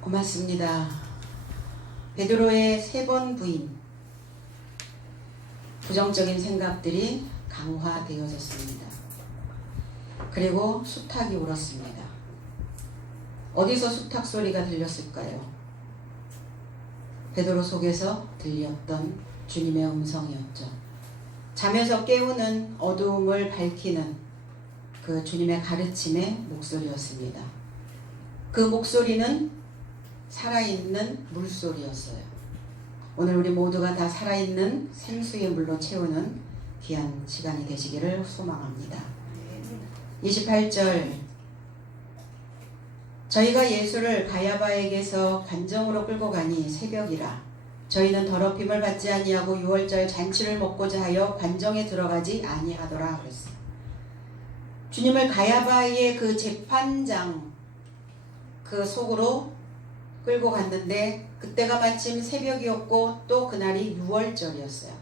고맙습니다. 베드로의 3번 부인, 부정적인 생각들이 강화되어졌습니다. 그리고 수탉이 울었습니다. 어디서 수탉 소리가 들렸을까요? 베드로 속에서 들렸던 주님의 음성이었죠. 잠에서 깨우는 어두움을 밝히는 그 주님의 가르침의 목소리였습니다. 그 목소리는 살아있는 물소리였어요. 오늘 우리 모두가 다 살아있는 생수의 물로 채우는 귀한 시간이 되시기를 소망합니다. 28절, 저희가 예수를 가야바에게서 관정으로 끌고 가니 새벽이라 저희는 더럽힘을 받지 아니하고 유월절 잔치를 먹고자 하여 관정에 들어가지 아니하더라 그랬어요. 주님을 가야바의 그 재판장 그 속으로 끌고 갔는데 그때가 마침 새벽이었고 또 그날이 유월절이었어요.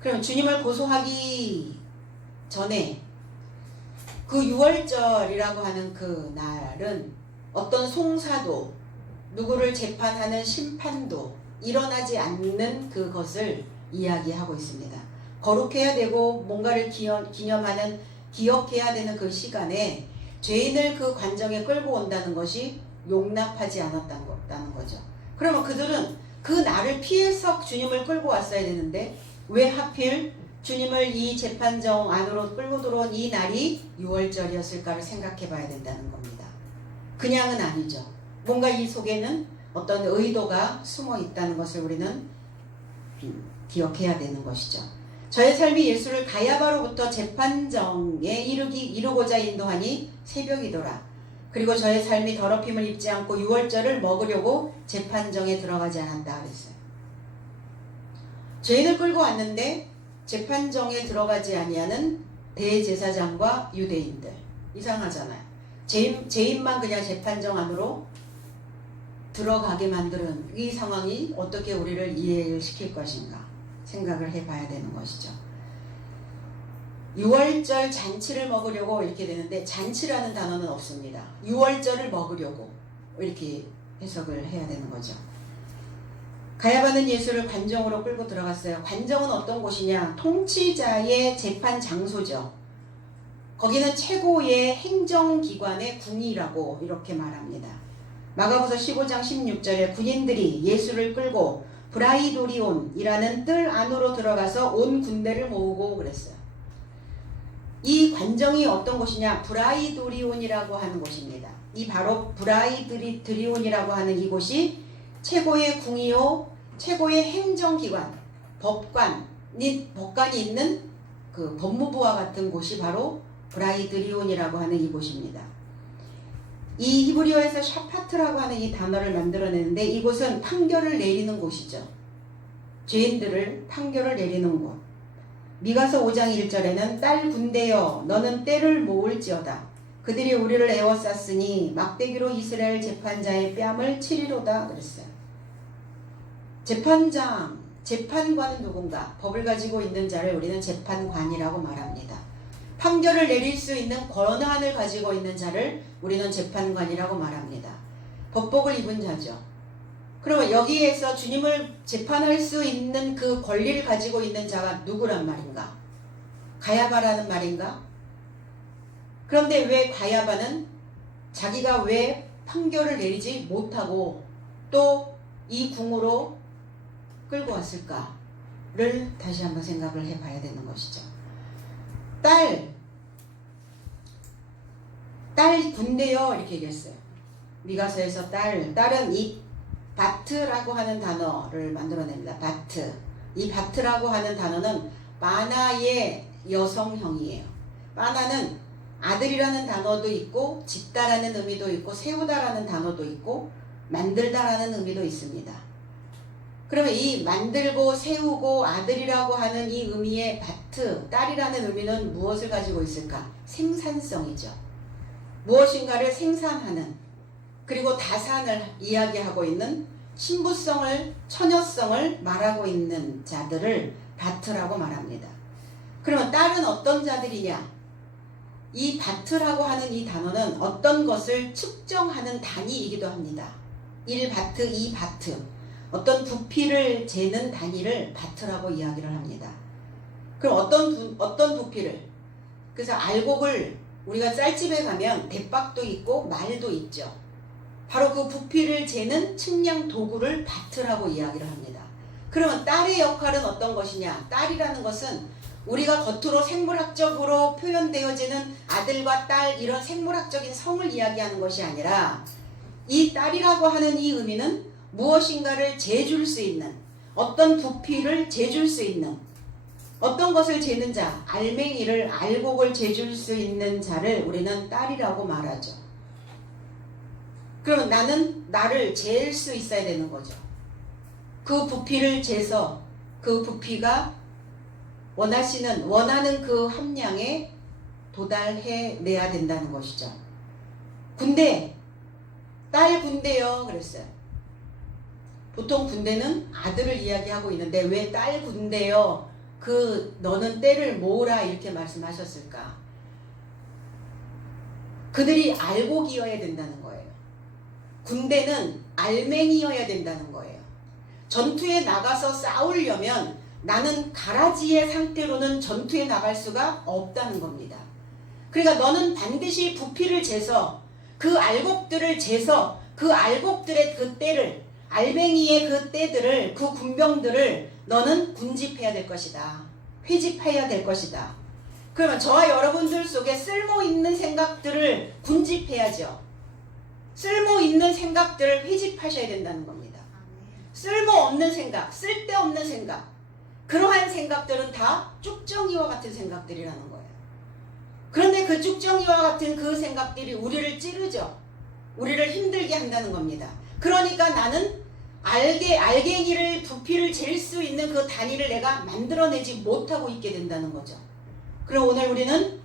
그럼 주님을 고소하기 전에 그 유월절이라고 하는 그 날은 어떤 송사도, 누구를 재판하는 심판도 일어나지 않는 그것을 이야기하고 있습니다. 거룩해야 되고 뭔가를 기념하는, 기억해야 되는 그 시간에 죄인을 그 관정에 끌고 온다는 것이 용납하지 않았다는 거죠. 그러면 그들은 그 날을 피해서 주님을 끌고 왔어야 되는데 왜 하필 주님을 이 재판정 안으로 끌고 들어온 이 날이 유월절이었을까를 생각해 봐야 된다는 겁니다. 그냥은 아니죠. 뭔가 이 속에는 어떤 의도가 숨어 있다는 것을 우리는 기억해야 되는 것이죠. 저의 삶이 예수를 가야바로부터 재판정에 이루고자 인도하니 새벽이더라. 그리고 저의 삶이 더럽힘을 입지 않고 유월절을 먹으려고 재판정에 들어가지 않았다 그랬어요. 죄인을 끌고 왔는데 재판정에 들어가지 아니하는 대제사장과 유대인들, 이상하잖아요. 죄인만 그냥 재판정 안으로 들어가게 만드는 이 상황이 어떻게 우리를 이해시킬 것인가 생각을 해봐야 되는 것이죠. 유월절 잔치를 먹으려고 이렇게 되는데 잔치라는 단어는 없습니다. 유월절을 먹으려고 이렇게 해석을 해야 되는 거죠. 가야바는 예수를 관정으로 끌고 들어갔어요. 관정은 어떤 곳이냐? 통치자의 재판 장소죠. 거기는 최고의 행정기관의 궁이라고 이렇게 말합니다. 마가복음 15장 16절에 군인들이 예수를 끌고 브라이도리온이라는 뜰 안으로 들어가서 온 군대를 모으고 그랬어요. 이 관정이 어떤 곳이냐? 브라이도리온이라고 하는 곳입니다. 이 바로 브라이드리온이라고 하는 이곳이 최고의 궁이요, 최고의 행정기관, 법관이 있는 그 법무부와 같은 곳이 바로 브라이드리온이라고 하는 이곳입니다. 이 히브리어에서 샤파트라고 하는 이 단어를 만들어내는데 이곳은 판결을 내리는 곳이죠. 죄인들을 판결을 내리는 곳. 미가서 5장 1절에는 딸 군대여 너는 때를 모을지어다. 그들이 우리를 에워쌌으니 막대기로 이스라엘 재판자의 뺨을 치리로다 그랬어요. 재판장, 재판관은 누군가? 법을 가지고 있는 자를 우리는 재판관이라고 말합니다. 판결을 내릴 수 있는 권한을 가지고 있는 자를 우리는 재판관이라고 말합니다. 법복을 입은 자죠. 그러면 여기에서 주님을 재판할 수 있는 그 권리를 가지고 있는 자가 누구란 말인가? 가야바라는 말인가? 그런데 왜 가야바는 자기가 왜 판결을 내리지 못하고 또 이 궁으로 끌고 왔을까를 다시 한번 생각을 해봐야 되는 것이죠. 딸 군대요 이렇게 얘기했어요. 미가서에서 딸은 이 바트라고 하는 단어를 만들어냅니다. 바트. 이 바트라고 하는 단어는 바나의 여성형이에요. 바나는 아들이라는 단어도 있고 짓다라는 의미도 있고 세우다라는 단어도 있고 만들다라는 의미도 있습니다. 그러면 이 만들고 세우고 아들이라고 하는 이 의미의 바트, 딸이라는 의미는 무엇을 가지고 있을까? 생산성이죠. 무엇인가를 생산하는, 그리고 다산을 이야기하고 있는 신부성을, 처녀성을 말하고 있는 자들을 바트라고 말합니다. 그러면 딸은 어떤 자들이냐? 이 바트라고 하는 이 단어는 어떤 것을 측정하는 단위이기도 합니다. 1바트, 2바트. 어떤 부피를 재는 단위를 바트라고 이야기를 합니다. 그럼 어떤 부피를? 그래서 알곡을 우리가 쌀집에 가면 대박도 있고 말도 있죠. 바로 그 부피를 재는 측량 도구를 바트라고 이야기를 합니다. 그러면 딸의 역할은 어떤 것이냐? 딸이라는 것은 우리가 겉으로 생물학적으로 표현되어지는 아들과 딸 이런 생물학적인 성을 이야기하는 것이 아니라 이 딸이라고 하는 이 의미는 무엇인가를 재줄 수 있는, 어떤 부피를 재줄 수 있는, 어떤 것을 재는 자, 알맹이를 알곡을 재줄 수 있는 자를 우리는 딸이라고 말하죠. 그러면 나는 나를 잴 수 있어야 되는 거죠. 그 부피를 재서 그 부피가 원하는 그 함량에 도달해 내야 된다는 것이죠. 군대, 딸 군대요 그랬어요. 보통 군대는 아들을 이야기하고 있는데 왜 딸 군대요? 너는 때를 모으라 이렇게 말씀하셨을까? 그들이 알곡이어야 된다는 거예요. 군대는 알맹이여야 된다는 거예요. 전투에 나가서 싸우려면 나는 가라지의 상태로는 전투에 나갈 수가 없다는 겁니다. 그러니까 너는 반드시 부피를 재서 그 알곡들을 재서 그 알곡들의 그 때를, 알맹이의 그 때들을, 그 군병들을 너는 군집해야 될 것이다. 회집해야 될 것이다. 그러면 저와 여러분들 속에 쓸모있는 생각들을 군집해야죠. 쓸모있는 생각들을 회집하셔야 된다는 겁니다. 쓸모없는 생각, 쓸데없는 생각, 그러한 생각들은 다 쭉정이와 같은 생각들이라는 거예요. 그런데 그 쭉정이와 같은 그 생각들이 우리를 찌르죠. 우리를 힘들게 한다는 겁니다. 그러니까 나는 알갱이를 부피를 잴 수 있는 그 단위를 내가 만들어내지 못하고 있게 된다는 거죠. 그럼 오늘 우리는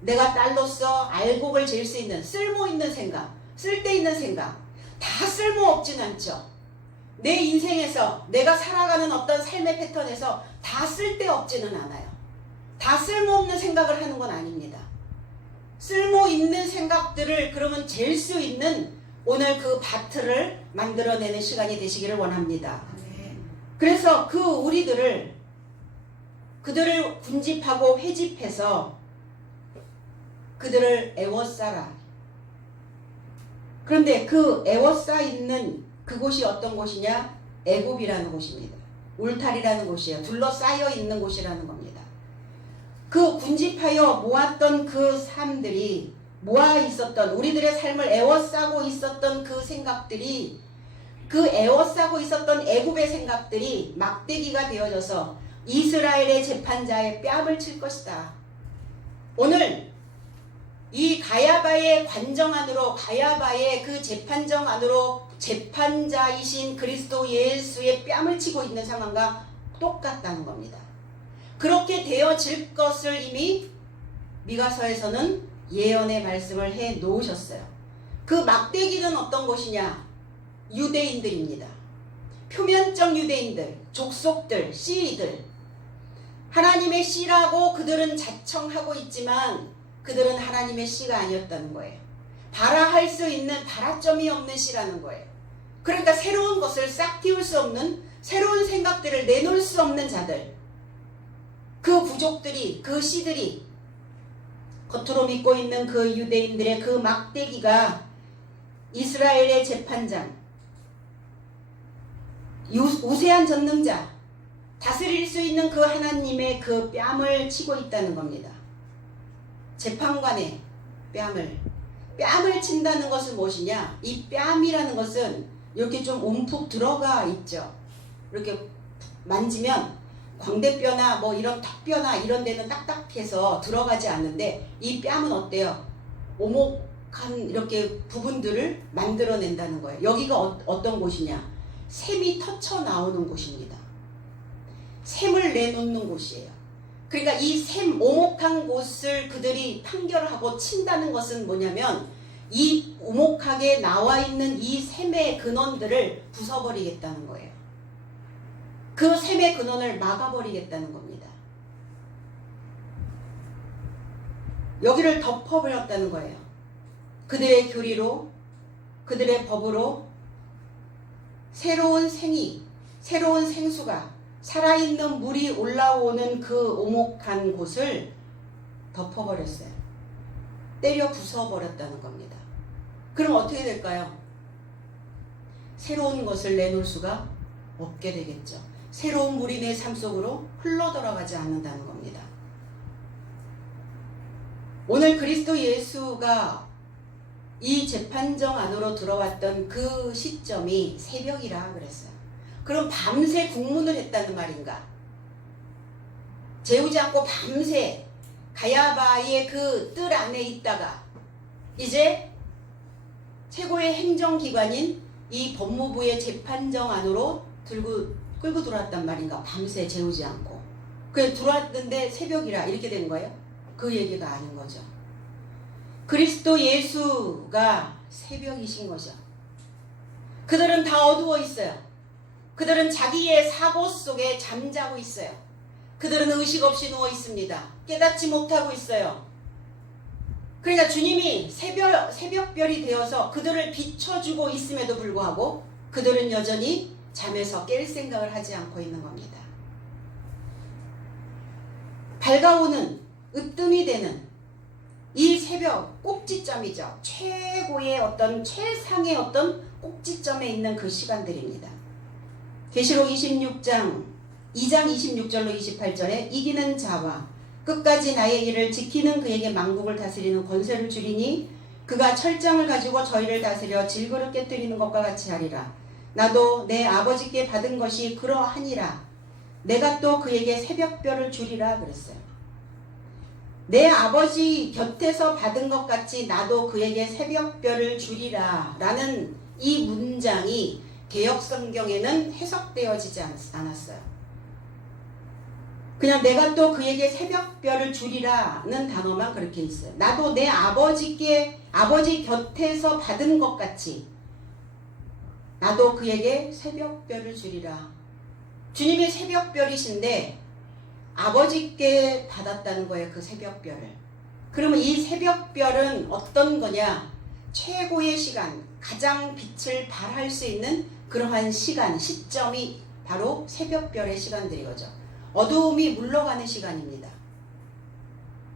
내가 딸로서 알곡을 잴 수 있는 쓸모있는 생각, 쓸데있는 생각, 다 쓸모없진 않죠. 내 인생에서 내가 살아가는 어떤 삶의 패턴에서 다 쓸데없지는 않아요. 다 쓸모없는 생각을 하는 건 아닙니다. 쓸모있는 생각들을 그러면 잴 수 있는 오늘 그 바트를 만들어내는 시간이 되시기를 원합니다. 그래서 그들을 군집하고 회집해서 그들을 에워싸라. 그런데 그 에워싸 있는 그곳이 어떤 곳이냐? 애굽이라는 곳입니다. 울타리라는 곳이에요. 둘러싸여 있는 곳이라는 겁니다. 그 군집하여 모았던 그 사람들이 모아 있었던 우리들의 삶을 에워싸고 있었던 그 생각들이 그 에워싸고 있었던 애굽의 생각들이 막대기가 되어져서 이스라엘의 재판자의 뺨을 칠 것이다. 오늘 이 가야바의 관정 안으로 가야바의 그 재판정 안으로 재판자이신 그리스도 예수의 뺨을 치고 있는 상황과 똑같다는 겁니다. 그렇게 되어질 것을 이미 미가서에서는 예언의 말씀을 해 놓으셨어요. 그 막대기는 어떤 것이냐? 유대인들입니다. 표면적 유대인들, 족속들, 씨들. 하나님의 씨라고 그들은 자청하고 있지만 그들은 하나님의 씨가 아니었다는 거예요. 발아할 수 있는 발아점이 없는 씨라는 거예요. 그러니까 새로운 것을 싹 틔울 수 없는, 새로운 생각들을 내놓을 수 없는 자들, 그 부족들이, 그 씨들이 겉으로 믿고 있는 그 유대인들의 그 막대기가 이스라엘의 재판장, 우세한 전능자, 다스릴 수 있는 그 하나님의 그 뺨을 치고 있다는 겁니다. 재판관의 뺨을 친다는 것은 무엇이냐? 이 뺨이라는 것은 이렇게 좀 움푹 들어가 있죠. 이렇게 만지면 광대뼈나 뭐 이런 턱뼈나 이런 데는 딱딱해서 들어가지 않는데 이 뺨은 어때요? 오목한 이렇게 부분들을 만들어낸다는 거예요. 여기가 어떤 곳이냐? 샘이 터쳐 나오는 곳입니다. 샘을 내놓는 곳이에요. 그러니까 이 샘, 오목한 곳을 그들이 판결하고 친다는 것은 뭐냐면 이 오목하게 나와 있는 이 샘의 근원들을 부숴버리겠다는 거예요. 그 샘의 근원을 막아버리겠다는 겁니다. 여기를 덮어버렸다는 거예요. 그들의 교리로, 그들의 법으로, 새로운 생이, 새로운 생수가 살아있는 물이 올라오는 그 오목한 곳을 덮어버렸어요. 때려 부숴버렸다는 겁니다. 그럼 어떻게 될까요? 새로운 것을 내놓을 수가 없게 되겠죠. 새로운 물이 내 삶 속으로 흘러들어가지 않는다는 겁니다. 오늘 그리스도 예수가 이 재판정 안으로 들어왔던 그 시점이 새벽이라 그랬어요. 그럼 밤새 국문을 했다는 말인가? 재우지 않고 밤새 가야바의 그 뜰 안에 있다가 이제 최고의 행정기관인 이 법무부의 재판정 안으로 끌고 들어왔단 말인가? 밤새 재우지 않고. 그래 들어왔는데 새벽이라 이렇게 된 거예요? 그 얘기가 아닌 거죠. 그리스도 예수가 새벽이신 거죠. 그들은 다 어두워 있어요. 그들은 자기의 사고 속에 잠자고 있어요. 그들은 의식 없이 누워 있습니다. 깨닫지 못하고 있어요. 그러니까 주님이 새벽별이 되어서 그들을 비춰주고 있음에도 불구하고 그들은 여전히 잠에서 깰 생각을 하지 않고 있는 겁니다. 밝아오는 으뜸이 되는 이 새벽 꼭지점이죠. 최고의 어떤 최상의 어떤 꼭지점에 있는 그 시간들입니다. 계시록 26장 2장 26절로 28절에 이기는 자와 끝까지 나의 일을 지키는 그에게 만국을 다스리는 권세를 주리니 그가 철장을 가지고 저희를 다스려 질그릇 깨뜨리는 것과 같이 하리라. 나도 내 아버지께 받은 것이 그러하니라. 내가 또 그에게 새벽별을 주리라 그랬어요. 내 아버지 곁에서 받은 것 같이 나도 그에게 새벽별을 주리라 라는 이 문장이 개역성경에는 해석되어지지 않았어요. 그냥 내가 또 그에게 새벽별을 주리라는 단어만 그렇게 있어요. 나도 내 아버지 곁에서 받은 것 같이 나도 그에게 새벽별을 주리라. 주님이 새벽별이신데 아버지께 받았다는 거예요. 그 새벽별을. 그러면 이 새벽별은 어떤 거냐? 최고의 시간, 가장 빛을 발할 수 있는 그러한 시간, 시점이 바로 새벽별의 시간들이거죠. 어두움이 물러가는 시간입니다.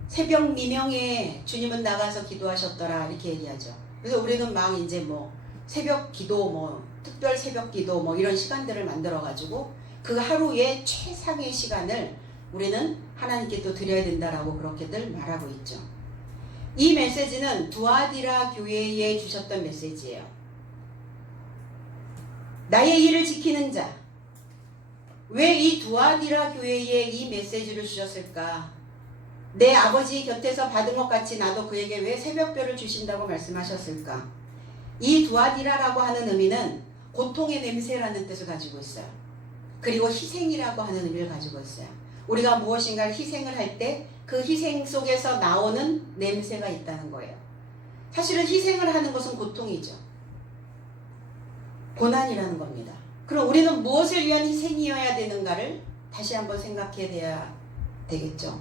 새벽 미명에 주님은 나가서 기도하셨더라 이렇게 얘기하죠. 그래서 우리는 막 이제 뭐 새벽 기도, 특별 새벽 기도 이런 시간들을 만들어 가지고 그 하루의 최상의 시간을 우리는 하나님께 또 드려야 된다라고 그렇게들 말하고 있죠. 이 메시지는 두아디라 교회에 주셨던 메시지예요. 나의 일을 지키는 자. 왜 이 두아디라 교회에 이 메시지를 주셨을까? 내 아버지 곁에서 받은 것 같이 나도 그에게 왜 새벽별을 주신다고 말씀하셨을까? 이 두아디라라고 하는 의미는 고통의 냄새라는 뜻을 가지고 있어요. 그리고 희생이라고 하는 의미를 가지고 있어요. 우리가 무엇인가를 희생을 할 때 그 희생 속에서 나오는 냄새가 있다는 거예요. 사실은 희생을 하는 것은 고통이죠. 고난이라는 겁니다. 그럼 우리는 무엇을 위한 희생이어야 되는가를 다시 한번 생각해야 되겠죠.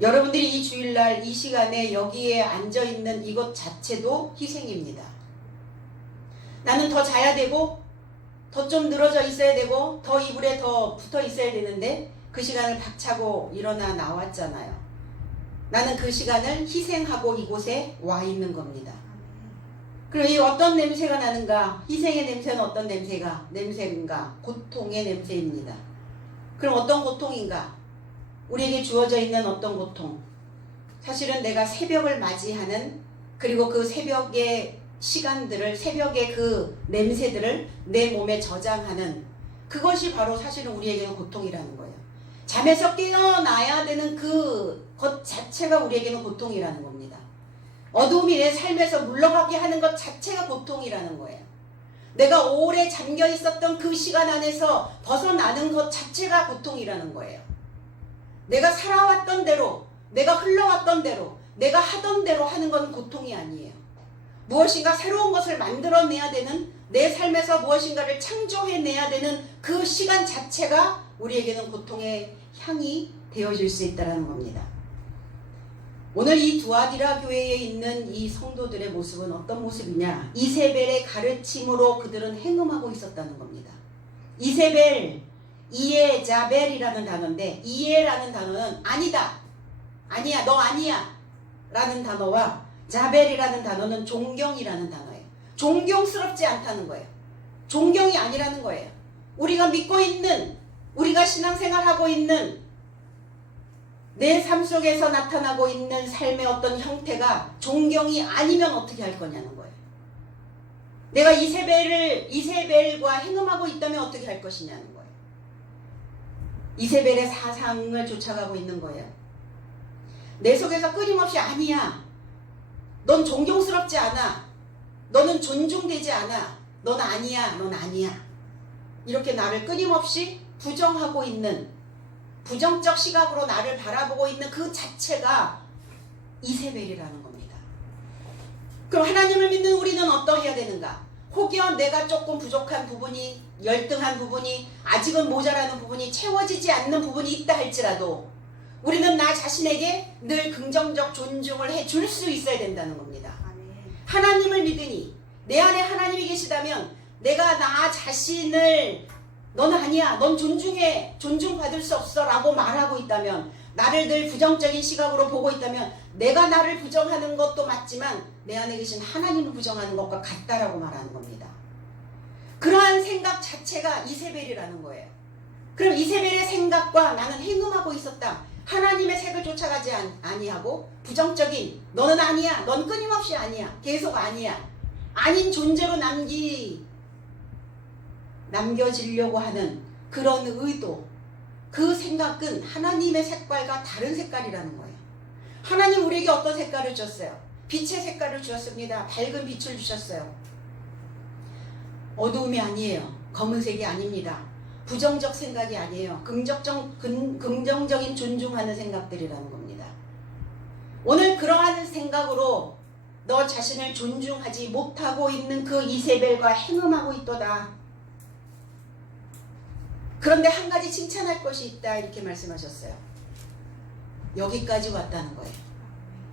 여러분들이 이 주일날 이 시간에 여기에 앉아있는 이것 자체도 희생입니다. 나는 더 자야 되고 더 좀 늘어져 있어야 되고 더 이불에 더 붙어 있어야 되는데 그 시간을 박차고 일어나 나왔잖아요. 나는 그 시간을 희생하고 이곳에 와 있는 겁니다. 그럼 이 어떤 냄새가 나는가? 희생의 냄새는 어떤 냄새인가? 고통의 냄새입니다. 그럼 어떤 고통인가? 우리에게 주어져 있는 어떤 고통? 사실은 내가 새벽을 맞이하는, 그리고 그 새벽의 시간들을, 새벽의 그 냄새들을 내 몸에 저장하는, 그것이 바로 사실은 우리에게는 고통이라는 거예요. 잠에서 깨어나야 되는 그것 자체가 우리에게는 고통이라는 겁니다. 어두움이 내 삶에서 물러가게 하는 것 자체가 고통이라는 거예요. 내가 오래 잠겨 있었던 그 시간 안에서 벗어나는 것 자체가 고통이라는 거예요. 내가 살아왔던 대로, 내가 흘러왔던 대로, 내가 하던 대로 하는 건 고통이 아니에요. 무엇인가 새로운 것을 만들어내야 되는, 내 삶에서 무엇인가를 창조해내야 되는 그 시간 자체가 우리에게는 고통의 향이 되어질 수 있다는 겁니다. 오늘 이 두아디라 교회에 있는 이 성도들의 모습은 어떤 모습이냐? 이세벨의 가르침으로 그들은 행음하고 있었다는 겁니다. 이세벨, 이에자벨이라는 단어인데, 이에라는 단어는 아니다, 아니야, 너 아니야 라는 단어와 자벨이라는 단어는 존경이라는 단어예요. 존경스럽지 않다는 거예요. 존경이 아니라는 거예요. 우리가 믿고 있는, 우리가 신앙생활하고 있는 내 삶 속에서 나타나고 있는 삶의 어떤 형태가 존경이 아니면 어떻게 할 거냐는 거예요. 내가 이세벨과 행음하고 있다면 어떻게 할 것이냐는 거예요. 이세벨의 사상을 쫓아가고 있는 거예요. 내 속에서 끊임없이 아니야, 넌 존경스럽지 않아, 너는 존중되지 않아, 넌 아니야, 넌 아니야, 이렇게 나를 끊임없이 부정하고 있는, 부정적 시각으로 나를 바라보고 있는 그 자체가 이세벨이라는 겁니다. 그럼 하나님을 믿는 우리는 어떠해야 되는가? 혹여 내가 조금 부족한 부분이, 열등한 부분이, 아직은 모자라는 부분이, 채워지지 않는 부분이 있다 할지라도 우리는 나 자신에게 늘 긍정적 존중을 해줄 수 있어야 된다는 겁니다. 하나님을 믿으니, 내 안에 하나님이 계시다면 내가 나 자신을 너는 아니야, 넌 존중해, 존중받을 수 없어 라고 말하고 있다면, 나를 늘 부정적인 시각으로 보고 있다면, 내가 나를 부정하는 것도 맞지만 내 안에 계신 하나님을 부정하는 것과 같다라고 말하는 겁니다. 그러한 생각 자체가 이세벨이라는 거예요. 그럼 이세벨의 생각과 나는 행음하고 있었다, 하나님의 색을 쫓아가지 아니하고 부정적인, 너는 아니야, 넌 끊임없이 아니야, 계속 아니야, 아닌 존재로 남겨지려고 하는 그런 의도, 그 생각은 하나님의 색깔과 다른 색깔이라는 거예요. 하나님 우리에게 어떤 색깔을 줬어요? 빛의 색깔을 주셨습니다. 밝은 빛을 주셨어요. 어두움이 아니에요. 검은색이 아닙니다. 부정적 생각이 아니에요. 긍정적인 존중하는 생각들이라는 겁니다. 오늘 그러한 생각으로 너 자신을 존중하지 못하고 있는 그 이세벨과 행음하고 있도다. 그런데 한 가지 칭찬할 것이 있다, 이렇게 말씀하셨어요. 여기까지 왔다는 거예요.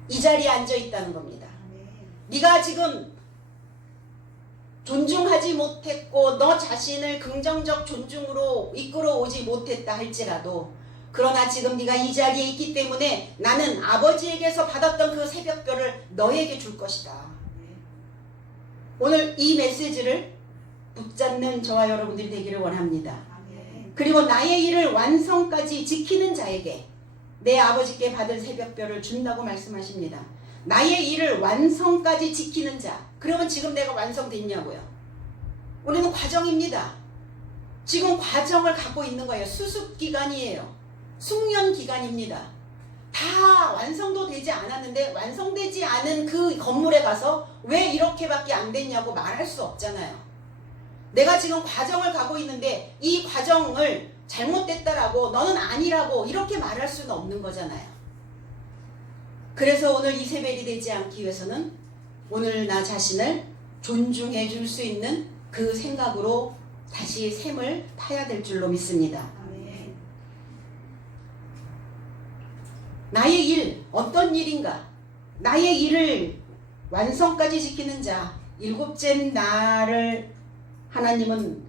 이 자리에 앉아 있다는 겁니다. 네가 지금 존중하지 못했고 너 자신을 긍정적 존중으로 이끌어오지 못했다 할지라도, 그러나 지금 네가 이 자리에 있기 때문에 나는 아버지에게서 받았던 그 새벽별을 너에게 줄 것이다. 오늘 이 메시지를 붙잡는 저와 여러분들이 되기를 원합니다. 그리고 나의 일을 완성까지 지키는 자에게 내 아버지께 받을 새벽별을 준다고 말씀하십니다. 나의 일을 완성까지 지키는 자. 그러면 지금 내가 완성됐냐고요? 우리는 과정입니다. 지금 과정을 갖고 있는 거예요. 수습기간이에요. 숙련기간입니다. 다 완성도 되지 않았는데 완성되지 않은 그 건물에 가서 왜 이렇게밖에 안 됐냐고 말할 수 없잖아요. 내가 지금 과정을 가고 있는데 이 과정을 잘못됐다라고, 너는 아니라고 이렇게 말할 수는 없는 거잖아요. 그래서 오늘 이세벨이 되지 않기 위해서는 오늘 나 자신을 존중해 줄 수 있는 그 생각으로 다시 샘을 타야 될 줄로 믿습니다. 나의 일, 어떤 일인가? 나의 일을 완성까지 지키는 자. 일곱째 날을 하나님은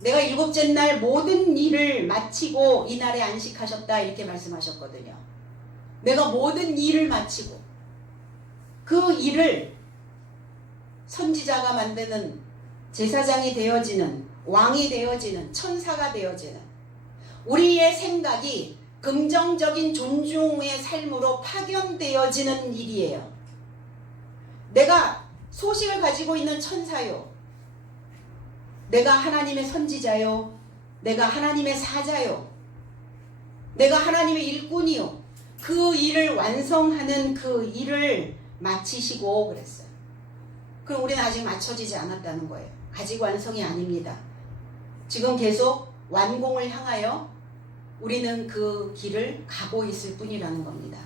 내가 일곱째 날 모든 일을 마치고 이날에 안식하셨다, 이렇게 말씀하셨거든요. 내가 모든 일을 마치고 그 일을 선지자가 만드는, 제사장이 되어지는, 왕이 되어지는, 천사가 되어지는, 우리의 생각이 긍정적인 존중의 삶으로 파견되어지는 일이에요. 내가 소식을 가지고 있는 천사요, 내가 하나님의 선지자요, 내가 하나님의 사자요, 내가 하나님의 일꾼이요, 그 일을 완성하는 그 일을 마치시고 그랬어요. 그럼 우리는 아직 맞춰지지 않았다는 거예요. 아직 완성이 아닙니다. 지금 계속 완공을 향하여 우리는 그 길을 가고 있을 뿐이라는 겁니다.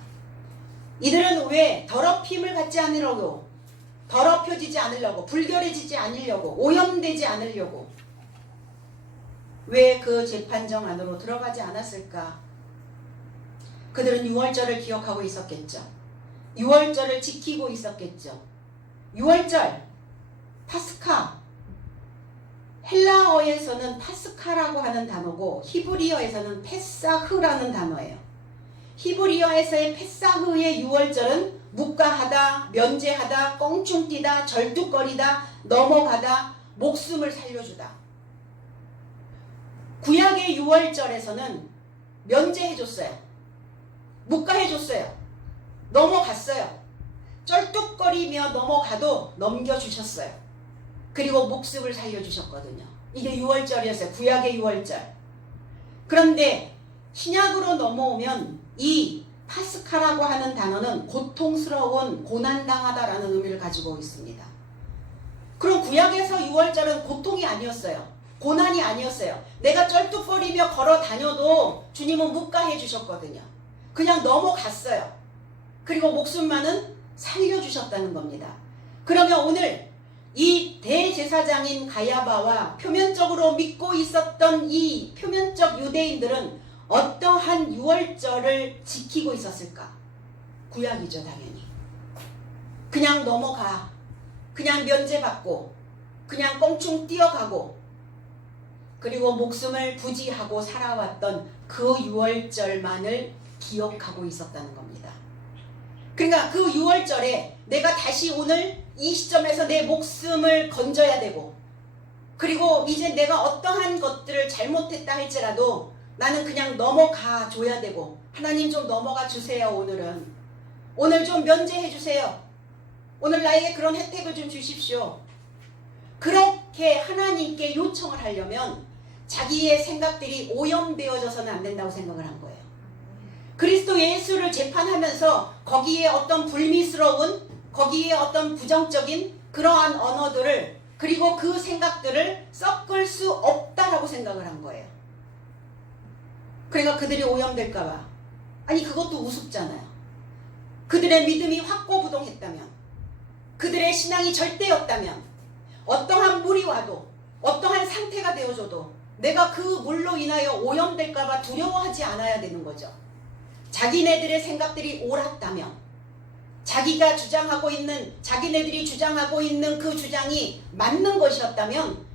이들은 왜 더럽힘을 받지 않으려고, 더럽혀지지 않으려고, 불결해지지 않으려고, 오염되지 않으려고 왜 그 재판정 안으로 들어가지 않았을까? 그들은 유월절을 기억하고 있었겠죠. 유월절을 지키고 있었겠죠. 유월절, 파스카. 헬라어에서는 파스카라고 하는 단어고 히브리어에서는 페사흐라는 단어예요. 히브리어에서의 페사흐의 유월절은 묵가하다, 면제하다, 껑충뛰다, 절뚝거리다, 넘어가다, 목숨을 살려주다. 구약의 유월절에서는 면제해줬어요. 묵가해줬어요. 넘어갔어요. 쩔뚝거리며 넘어가도 넘겨주셨어요. 그리고 목숨을 살려주셨거든요. 이게 유월절이었어요. 구약의 유월절. 그런데 신약으로 넘어오면 이 파스카라고 하는 단어는 고통스러운, 고난당하다라는 의미를 가지고 있습니다. 그럼 구약에서 유월절은 고통이 아니었어요. 고난이 아니었어요. 내가 쩔뚝거리며 걸어 다녀도 주님은 묵가해 주셨거든요. 그냥 넘어갔어요. 그리고 목숨만은 살려주셨다는 겁니다. 그러면 오늘 이 대제사장인 가야바와 표면적으로 믿고 있었던 이 표면적 유대인들은 어떠한 유월절을 지키고 있었을까? 구약이죠, 당연히. 그냥 넘어가, 그냥 면제받고, 그냥 껑충 뛰어가고, 그리고 목숨을 부지하고 살아왔던 그 유월절만을 기억하고 있었다는 겁니다. 그러니까 그 유월절에 내가 다시 오늘 이 시점에서 내 목숨을 건져야 되고, 그리고 이제 내가 어떠한 것들을 잘못했다 할지라도 나는 그냥 넘어가 줘야 되고, 하나님 좀 넘어가 주세요. 오늘 좀 면제해 주세요. 오늘 나에게 그런 혜택을 좀 주십시오. 그렇게 하나님께 요청을 하려면 자기의 생각들이 오염되어져서는 안 된다고 생각을 한 거예요. 그리스도 예수를 재판하면서 거기에 어떤 불미스러운, 거기에 어떤 부정적인 그러한 언어들을, 그리고 그 생각들을 섞을 수 없다라고 생각을 한 거예요. 그러니까 그들이 오염될까봐. 아니, 그것도 우습잖아요. 그들의 믿음이 확고부동했다면, 그들의 신앙이 절대였다면, 어떠한 물이 와도, 어떠한 상태가 되어줘도 내가 그 물로 인하여 오염될까봐 두려워하지 않아야 되는 거죠. 자기네들의 생각들이 옳았다면, 자기가 주장하고 있는, 자기네들이 주장하고 있는 그 주장이 맞는 것이었다면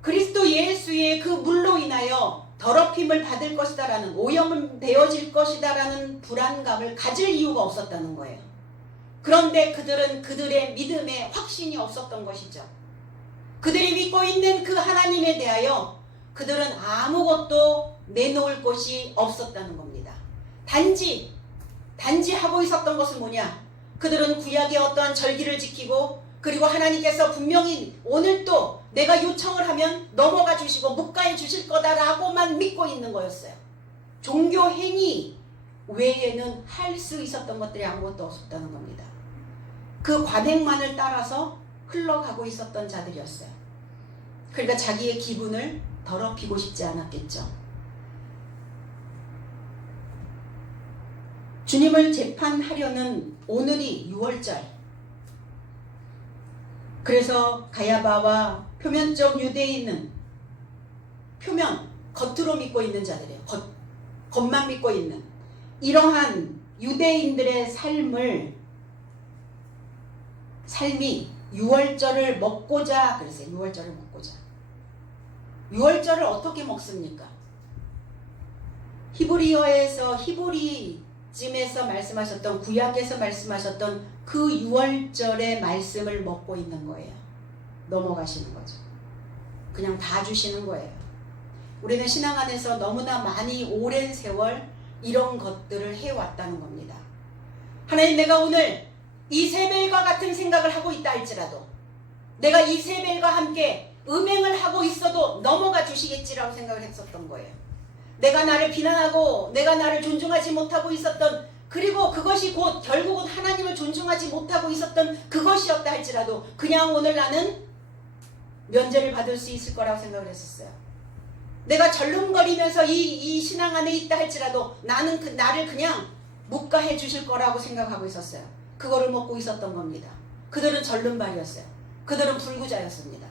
그리스도 예수의 그 물로 인하여 더럽힘을 받을 것이다라는, 오염은 되어질 것이다라는 불안감을 가질 이유가 없었다는 거예요. 그런데 그들은 그들의 믿음에 확신이 없었던 것이죠. 그들이 믿고 있는 그 하나님에 대하여 그들은 아무것도 내놓을 것이 없었다는 겁니다. 단지 하고 있었던 것은 뭐냐? 그들은 구약의 어떠한 절기를 지키고, 그리고 하나님께서 분명히 오늘 또 내가 요청을 하면 넘어가 주시고 묵가해 주실 거다라고만 믿고 있는 거였어요. 종교 행위 외에는 할 수 있었던 것들이 아무것도 없었다는 겁니다. 그 관행만을 따라서 흘러가고 있었던 자들이었어요. 그러니까 자기의 기분을 더럽히고 싶지 않았겠죠. 주님을 재판하려는 오늘이 유월절. 그래서 가야바와 표면적 유대인은, 표면, 겉으로 믿고 있는 자들이에요. 겉만 믿고 있는 이러한 유대인들의 삶이 유월절을 먹고자 그랬어요. 유월절을 먹고자. 유월절을 어떻게 먹습니까? 히브리어에서 히브리즘에서 말씀하셨던, 구약에서 말씀하셨던 그 유월절의 말씀을 먹고 있는 거예요. 넘어가시는 거죠. 그냥 다 주시는 거예요. 우리는 신앙 안에서 너무나 많이 오랜 세월 이런 것들을 해왔다는 겁니다. 하나님, 내가 오늘 이세벨과 같은 생각을 하고 있다 할지라도, 내가 이세벨과 함께 음행을 하고 있어도 넘어가 주시겠지라고 생각을 했었던 거예요. 내가 나를 비난하고 내가 나를 존중하지 못하고 있었던, 그리고 그것이 곧 결국은 하나님을 존중하지 못하고 있었던 그것이었다 할지라도 그냥 오늘 나는 면제를 받을 수 있을 거라고 생각을 했었어요. 내가 절름거리면서 이 신앙 안에 있다 할지라도 나는 나를 그냥 묵가해 주실 거라고 생각하고 있었어요. 그거를 먹고 있었던 겁니다. 그들은 절름발이었어요. 그들은 불구자였습니다.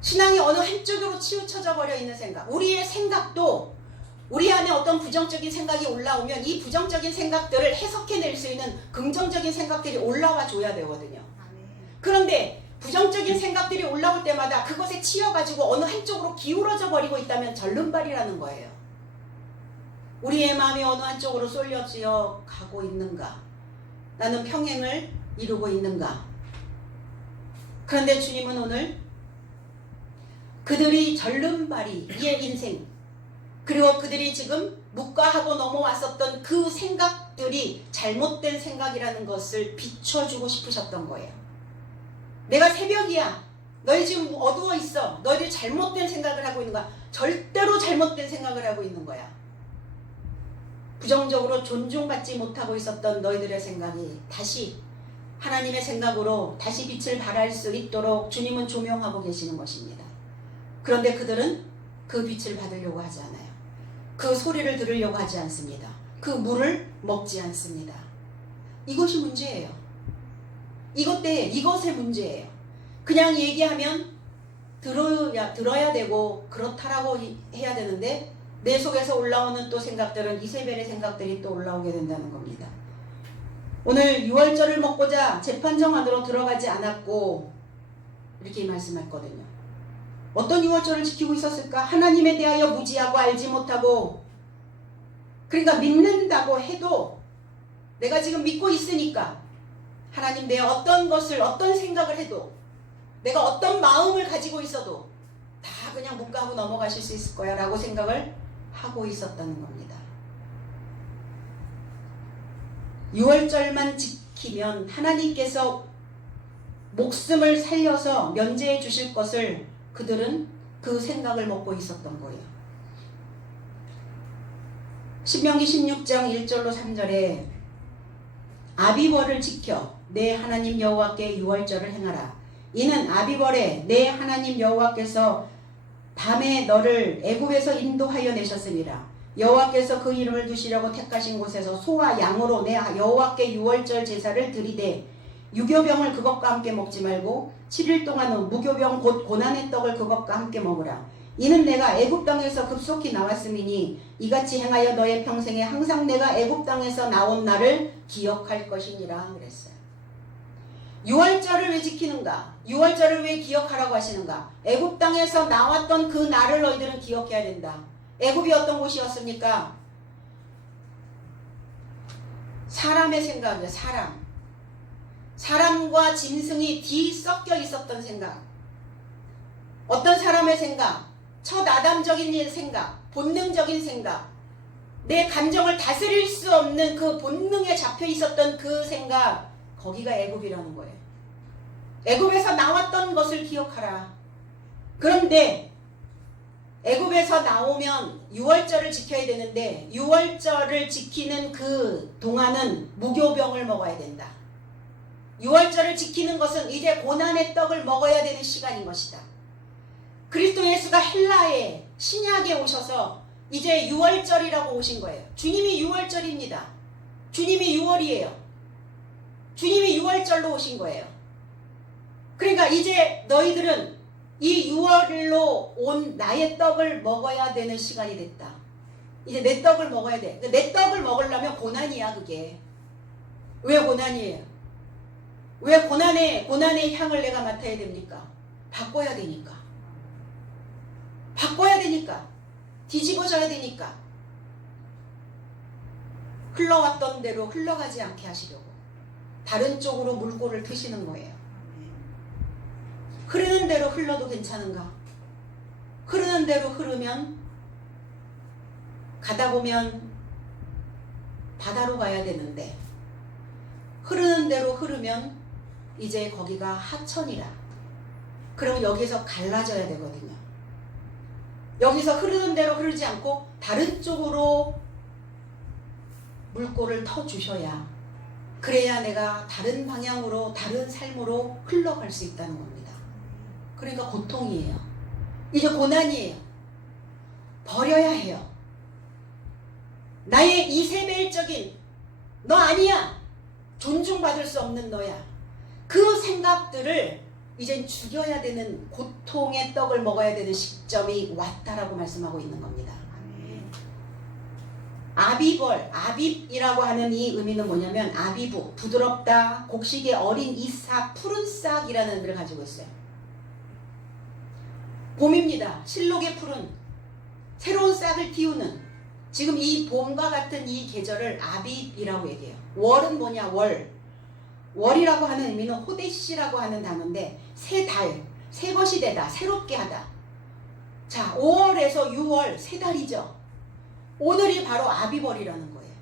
신앙이 어느 한쪽으로 치우쳐져 버려 있는 생각. 우리의 생각도 우리 안에 어떤 부정적인 생각이 올라오면 이 부정적인 생각들을 해석해낼 수 있는 긍정적인 생각들이 올라와 줘야 되거든요. 그런데 부정적인 생각들이 올라올 때마다 그것에 치여가지고 어느 한쪽으로 기울어져 버리고 있다면 절름발이라는 거예요. 우리의 마음이 어느 한쪽으로 쏠려지어 가고 있는가? 나는 평행을 이루고 있는가? 그런데 주님은 오늘 그들이 절름발이 이의 인생, 그리고 그들이 지금 묵과하고 넘어왔었던 그 생각들이 잘못된 생각이라는 것을 비춰주고 싶으셨던 거예요. 내가 새벽이야. 너희 지금 어두워 있어. 너희들 잘못된 생각을 하고 있는 거야. 절대로 잘못된 생각을 하고 있는 거야. 부정적으로 존중받지 못하고 있었던 너희들의 생각이 다시 하나님의 생각으로 다시 빛을 발할 수 있도록 주님은 조명하고 계시는 것입니다. 그런데 그들은 그 빛을 받으려고 하지 않아요. 그 소리를 들으려고 하지 않습니다. 그 물을 먹지 않습니다. 이것이 문제예요. 이것의 문제예요. 그냥 얘기하면 들어야 되고 그렇다라고 해야 되는데 내 속에서 올라오는 또 생각들은 이세벨의 생각들이 또 올라오게 된다는 겁니다. 오늘 유월절을 먹고자 재판정 안으로 들어가지 않았고 이렇게 말씀했거든요. 어떤 유월절을 지키고 있었을까? 하나님에 대하여 무지하고 알지 못하고, 그러니까 믿는다고 해도 내가 지금 믿고 있으니까 하나님 내 어떤 것을 어떤 생각을 해도 내가 어떤 마음을 가지고 있어도 다 그냥 묵과하고 넘어가실 수 있을 거야 라고 생각을 하고 있었다는 겁니다. 유월절만 지키면 하나님께서 목숨을 살려서 면제해 주실 것을 그들은 그 생각을 먹고 있었던 거예요. 신명기 16장 1절로 3절에 아비벌을 지켜 내 하나님 여호와께 유월절을 행하라. 이는 아비벌에 내 하나님 여호와께서 밤에 너를 애굽에서 인도하여 내셨음이라. 여호와께서 그 이름을 두시려고 택하신 곳에서 소와 양으로 내 여호와께 유월절 제사를 드리되 유교병을 그것과 함께 먹지 말고 7일 동안은 무교병 곧 고난의 떡을 그것과 함께 먹으라. 이는 내가 애굽 땅에서 급속히 나왔음이니 이같이 행하여 너의 평생에 항상 내가 애굽 땅에서 나온 날을 기억할 것이니라 그랬어요. 유월절을 왜 지키는가? 유월절을 왜 기억하라고 하시는가? 애굽 땅에서 나왔던 그 날을 너희들은 기억해야 된다. 애굽이 어떤 곳이었습니까? 사람의 생각이에요. 사람과 짐승이 뒤섞여 있었던 생각. 어떤 사람의 생각? 첫아담적인 생각, 본능적인 생각, 내 감정을 다스릴 수 없는 그 본능에 잡혀 있었던 그 생각, 거기가 애굽이라는 거예요. 애굽에서 나왔던 것을 기억하라. 그런데 애굽에서 나오면 유월절을 지켜야 되는데 유월절을 지키는 그 동안은 무교병을 먹어야 된다. 유월절을 지키는 것은 이제 고난의 떡을 먹어야 되는 시간인 것이다. 그리스도 예수가 헬라에 신약에 오셔서 이제 유월절이라고 오신 거예요. 주님이 유월절입니다. 주님이 유월이에요. 주님이 유월절로 오신 거예요. 그러니까 이제 너희들은 이 유월로 온 나의 떡을 먹어야 되는 시간이 됐다. 이제 내 떡을 먹어야 돼. 내 떡을 먹으려면 고난이야 그게. 왜 고난이에요? 왜 고난의 향을 내가 맡아야 됩니까? 바꿔야 되니까. 뒤집어져야 되니까. 흘러왔던 대로 흘러가지 않게 하시려고 다른 쪽으로 물꼬를 트시는 거예요. 흐르는 대로 흘러도 괜찮은가? 흐르는 대로 흐르면 가다 보면 바다로 가야 되는데 흐르는 대로 흐르면 이제 거기가 하천이라. 그러면 여기서 갈라져야 되거든요. 여기서 흐르는 대로 흐르지 않고 다른 쪽으로 물꼬를 터주셔야 그래야 내가 다른 방향으로 다른 삶으로 흘러갈 수 있다는 겁니다. 그러니까 고통이에요. 이제 고난이에요. 버려야 해요. 나의 이세벨적인 너 아니야. 존중받을 수 없는 너야. 그 생각들을 이젠 죽여야 되는 고통의 떡을 먹어야 되는 시점이 왔다라고 말씀하고 있는 겁니다. 아비벌, 아빕이라고 하는 이 의미는 뭐냐면 아비부, 부드럽다, 곡식의 어린 이삭, 푸른 싹이라는 의미를 가지고 있어요. 봄입니다. 실록의 푸른 새로운 싹을 틔우는 지금 이 봄과 같은 이 계절을 아빕이라고 얘기해요. 월은 뭐냐? 월이라고 하는 의미는 호데시라고 하는 단어인데 새 달, 새 것이 되다, 새롭게 하다. 자, 5월에서 6월 세 달이죠. 오늘이 바로 아비벌이라는 거예요.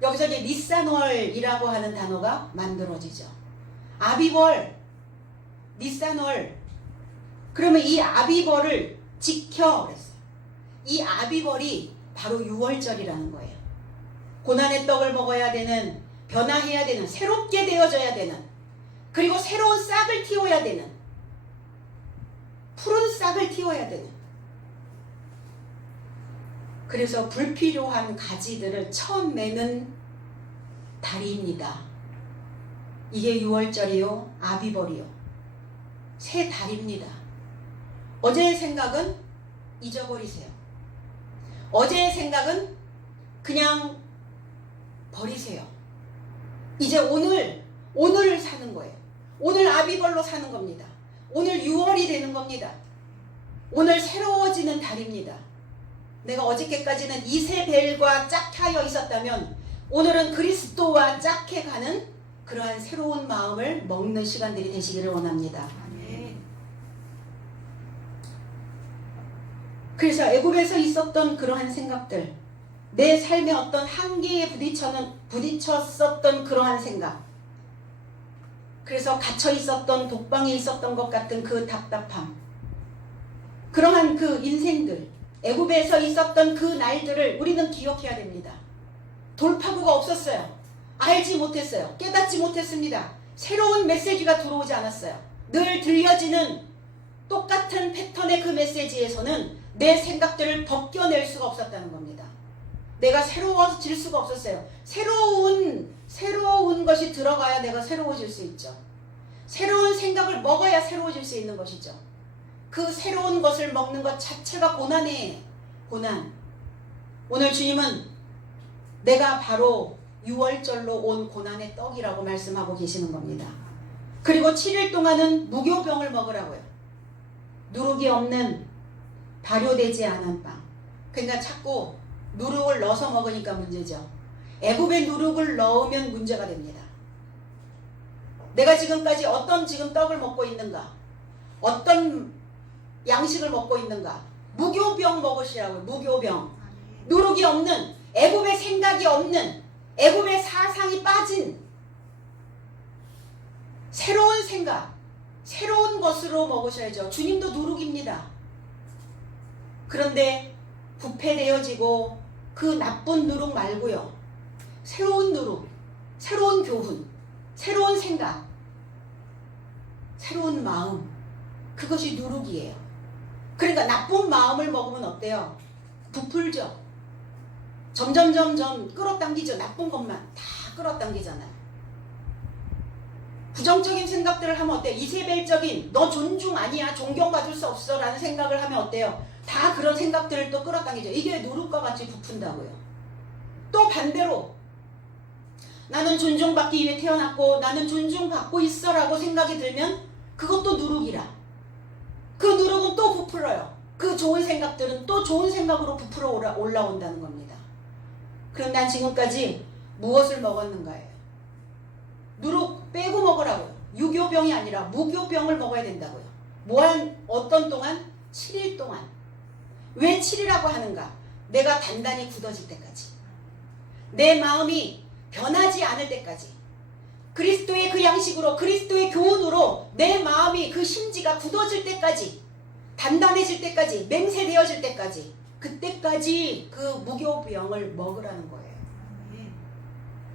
여기서 이제 니산월이라고 하는 단어가 만들어지죠. 아비벌, 니산월. 그러면 이 아비벌을 지켜 그랬어요. 이 아비벌이 바로 6월절이라는 거예요. 고난의 떡을 먹어야 되는, 변화해야 되는, 새롭게 되어져야 되는, 그리고 새로운 싹을 틔워야 되는, 푸른 싹을 틔워야 되는. 그래서 불필요한 가지들을 쳐내는 달입니다. 이게 6월절이요, 아비벌이요. 새 달입니다. 어제의 생각은 잊어버리세요. 어제의 생각은 그냥 버리세요. 이제 오늘을 사는 거예요. 오늘 아비벌로 사는 겁니다. 오늘 6월이 되는 겁니다. 오늘 새로워지는 달입니다. 내가 어저께까지는 이세벨과 짝하여 있었다면 오늘은 그리스도와 짝해가는 그러한 새로운 마음을 먹는 시간들이 되시기를 원합니다. 그래서 애굽에서 있었던 그러한 생각들, 내 삶의 어떤 한계에 부딪혔었던 그러한 생각, 그래서 갇혀 있었던 독방에 있었던 것 같은 그 답답함, 그러한 그 인생들, 애굽에서 있었던 그 날들을 우리는 기억해야 됩니다. 돌파구가 없었어요. 알지 못했어요. 깨닫지 못했습니다. 새로운 메시지가 들어오지 않았어요. 늘 들려지는 똑같은 패턴의 그 메시지에서는 내 생각들을 벗겨낼 수가 없었다는 겁니다. 내가 새로워질 수가 없었어요. 새로운 것이 들어가야 내가 새로워질 수 있죠. 새로운 생각을 먹어야 새로워질 수 있는 것이죠. 그 새로운 것을 먹는 것 자체가 고난이에요. 고난. 오늘 주님은 내가 바로 6월절로 온 고난의 떡이라고 말씀하고 계시는 겁니다. 그리고 7일 동안은 무교병을 먹으라고요. 누룩이 없는 발효되지 않은 빵. 그러니까 자꾸 누룩을 넣어서 먹으니까 문제죠. 애굽에 누룩을 넣으면 문제가 됩니다. 내가 지금까지 어떤 지금 떡을 먹고 있는가? 어떤 양식을 먹고 있는가? 무교병 먹으시라고요. 무교병. 누룩이 없는, 애굽의 생각이 없는, 애굽의 사상이 빠진 새로운 생각, 새로운 것으로 먹으셔야죠. 주님도 누룩입니다. 그런데 부패되어지고 그 나쁜 누룩 말고요. 새로운 누룩, 새로운 교훈, 새로운 생각, 새로운 마음, 그것이 누룩이에요. 그러니까 나쁜 마음을 먹으면 어때요? 부풀죠. 점점 끌어당기죠. 나쁜 것만 다 끌어당기잖아요. 부정적인 생각들을 하면 어때요? 이세벨적인 너 존중 아니야, 존경받을 수 없어 라는 생각을 하면 어때요? 다 그런 생각들을 또 끌어당기죠. 이게 누룩과 같이 부푼다고요. 또 반대로 나는 존중받기 위해 태어났고 나는 존중받고 있어 라고 생각이 들면 그것도 누룩이라. 그 누룩은 또 부풀어요. 그 좋은 생각들은 또 좋은 생각으로 부풀어 올라온다는 겁니다. 그럼 난 지금까지 무엇을 먹었는가예요? 누룩 빼고 먹으라고요. 유교병이 아니라 무교병을 먹어야 된다고요. 어떤 동안? 7일 동안. 왜 7이라고 하는가? 내가 단단히 굳어질 때까지. 내 마음이 변하지 않을 때까지. 그리스도의 그 양식으로, 그리스도의 교훈으로 내 마음이 그 심지가 굳어질 때까지, 단단해질 때까지, 맹세되어질 때까지, 그때까지 그 무교병을 먹으라는 거예요.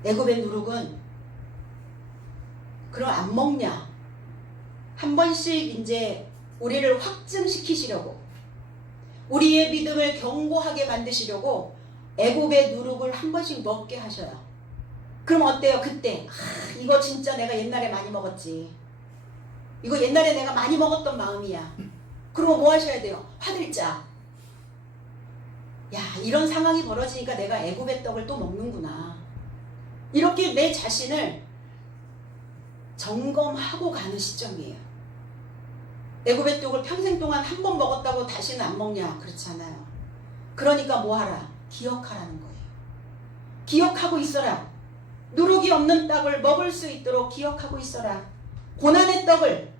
애굽의 누룩은 그럼 안 먹냐? 한 번씩 이제 우리를 확증시키시려고, 우리의 믿음을 견고하게 만드시려고 애굽의 누룩을 한 번씩 먹게 하셔요. 그럼 어때요? 그때 이거 진짜 내가 옛날에 많이 먹었지. 이거 옛날에 내가 많이 먹었던 마음이야. 그러면 뭐 하셔야 돼요? 화들짝. 야, 이런 상황이 벌어지니까 내가 애굽의 떡을 또 먹는구나. 이렇게 내 자신을 점검하고 가는 시점이에요. 애굽의 떡을 평생 동안 한 번 먹었다고 다시는 안 먹냐? 그렇잖아요. 그러니까 뭐 하라? 기억하라는 거예요. 기억하고 있어라. 누룩이 없는 떡을 먹을 수 있도록 기억하고 있어라. 고난의 떡을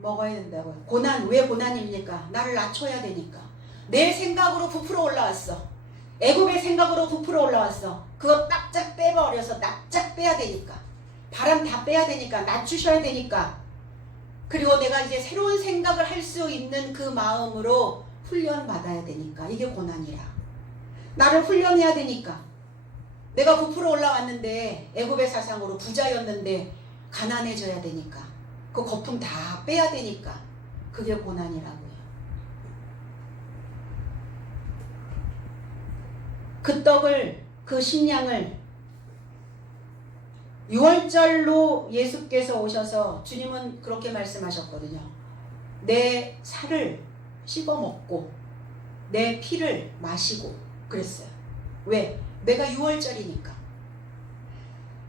먹어야 된다고요. 고난, 왜 고난입니까? 나를 낮춰야 되니까. 내 생각으로 부풀어 올라왔어. 애굽의 생각으로 부풀어 올라왔어. 그거 납작 빼버려서 납작 빼야 되니까. 바람 다 빼야 되니까. 낮추셔야 되니까. 그리고 내가 이제 새로운 생각을 할 수 있는 그 마음으로 훈련받아야 되니까. 이게 고난이라. 나를 훈련해야 되니까. 내가 부풀어 올라왔는데 애굽의 사상으로 부자였는데 가난해져야 되니까. 그 거품 다 빼야 되니까. 그게 고난이라고요. 그 떡을, 그 식량을 6월절로 예수께서 오셔서 주님은 그렇게 말씀하셨거든요. 내 살을 씹어 먹고 내 피를 마시고 그랬어요. 왜? 내가 6월절이니까.